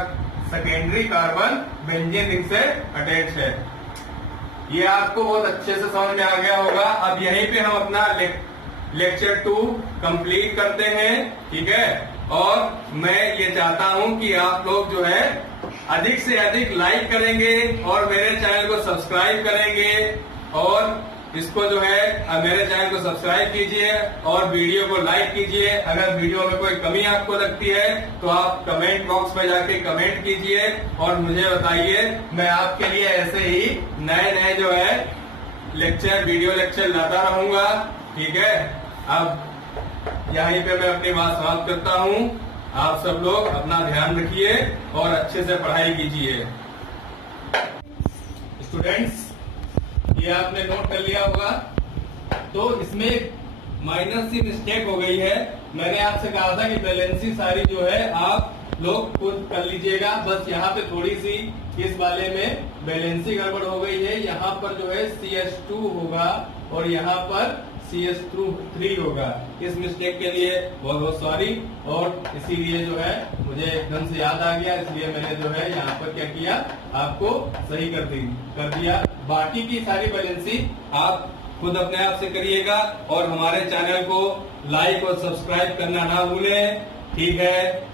सेकेंडरी कार्बन बेंजीन रिंग से अटैच है। ये आपको बहुत अच्छे से समझ में आ गया होगा। अब यहीं पे हम अपना लेक्चर 2 कंप्लीट करते हैं। ठीक है, और मैं ये चाहता हूं कि आप लोग जो है अधिक से अधिक लाइक करेंगे और मेरे चैनल को सब्सक्राइब करेंगे, और इसको जो है मेरे चैनल को सब्सक्राइब कीजिए और वीडियो को लाइक कीजिए। अगर वीडियो में कोई कमी आपको लगती है तो आप कमेंट बॉक्स में जाके कमेंट कीजिए और मुझे बताइए। मैं आपके लिए ऐसे ही नए जो है वीडियो लेक्चर लाता रहूंगा। ठीक है, अब यहीं पे मैं अपनी बात समाप्त करता हूँ। आप सब लोग अपना ध्यान रखिए और अच्छे से पढ़ाई कीजिए। स्टूडेंट्स, ये आपने नोट कर लिया होगा। तो इसमें माइनर सी मिस्टेक हो गई है। मैंने आपसे कहा था कि बैलेंसी सारी जो है आप लोग खुद कर लीजिएगा। बस यहाँ पे थोड़ी सी इस वाले में बैलेंसी गड़बड़ हो गई है। यहाँ पर जो है CH2 होगा और यहाँ पर CH3 होगा। इस मिस्टेक के लिए बहुत बहुत सॉरी, और इसीलिए जो है मुझे एकदम से याद आ गया, इसलिए मैंने जो है यहाँ पर क्या किया, आपको सही कर दिया। बाकी की सारी बैलेंसिंग आप खुद अपने आप से करिएगा और हमारे चैनल को लाइक और सब्सक्राइब करना ना भूलें। ठीक है।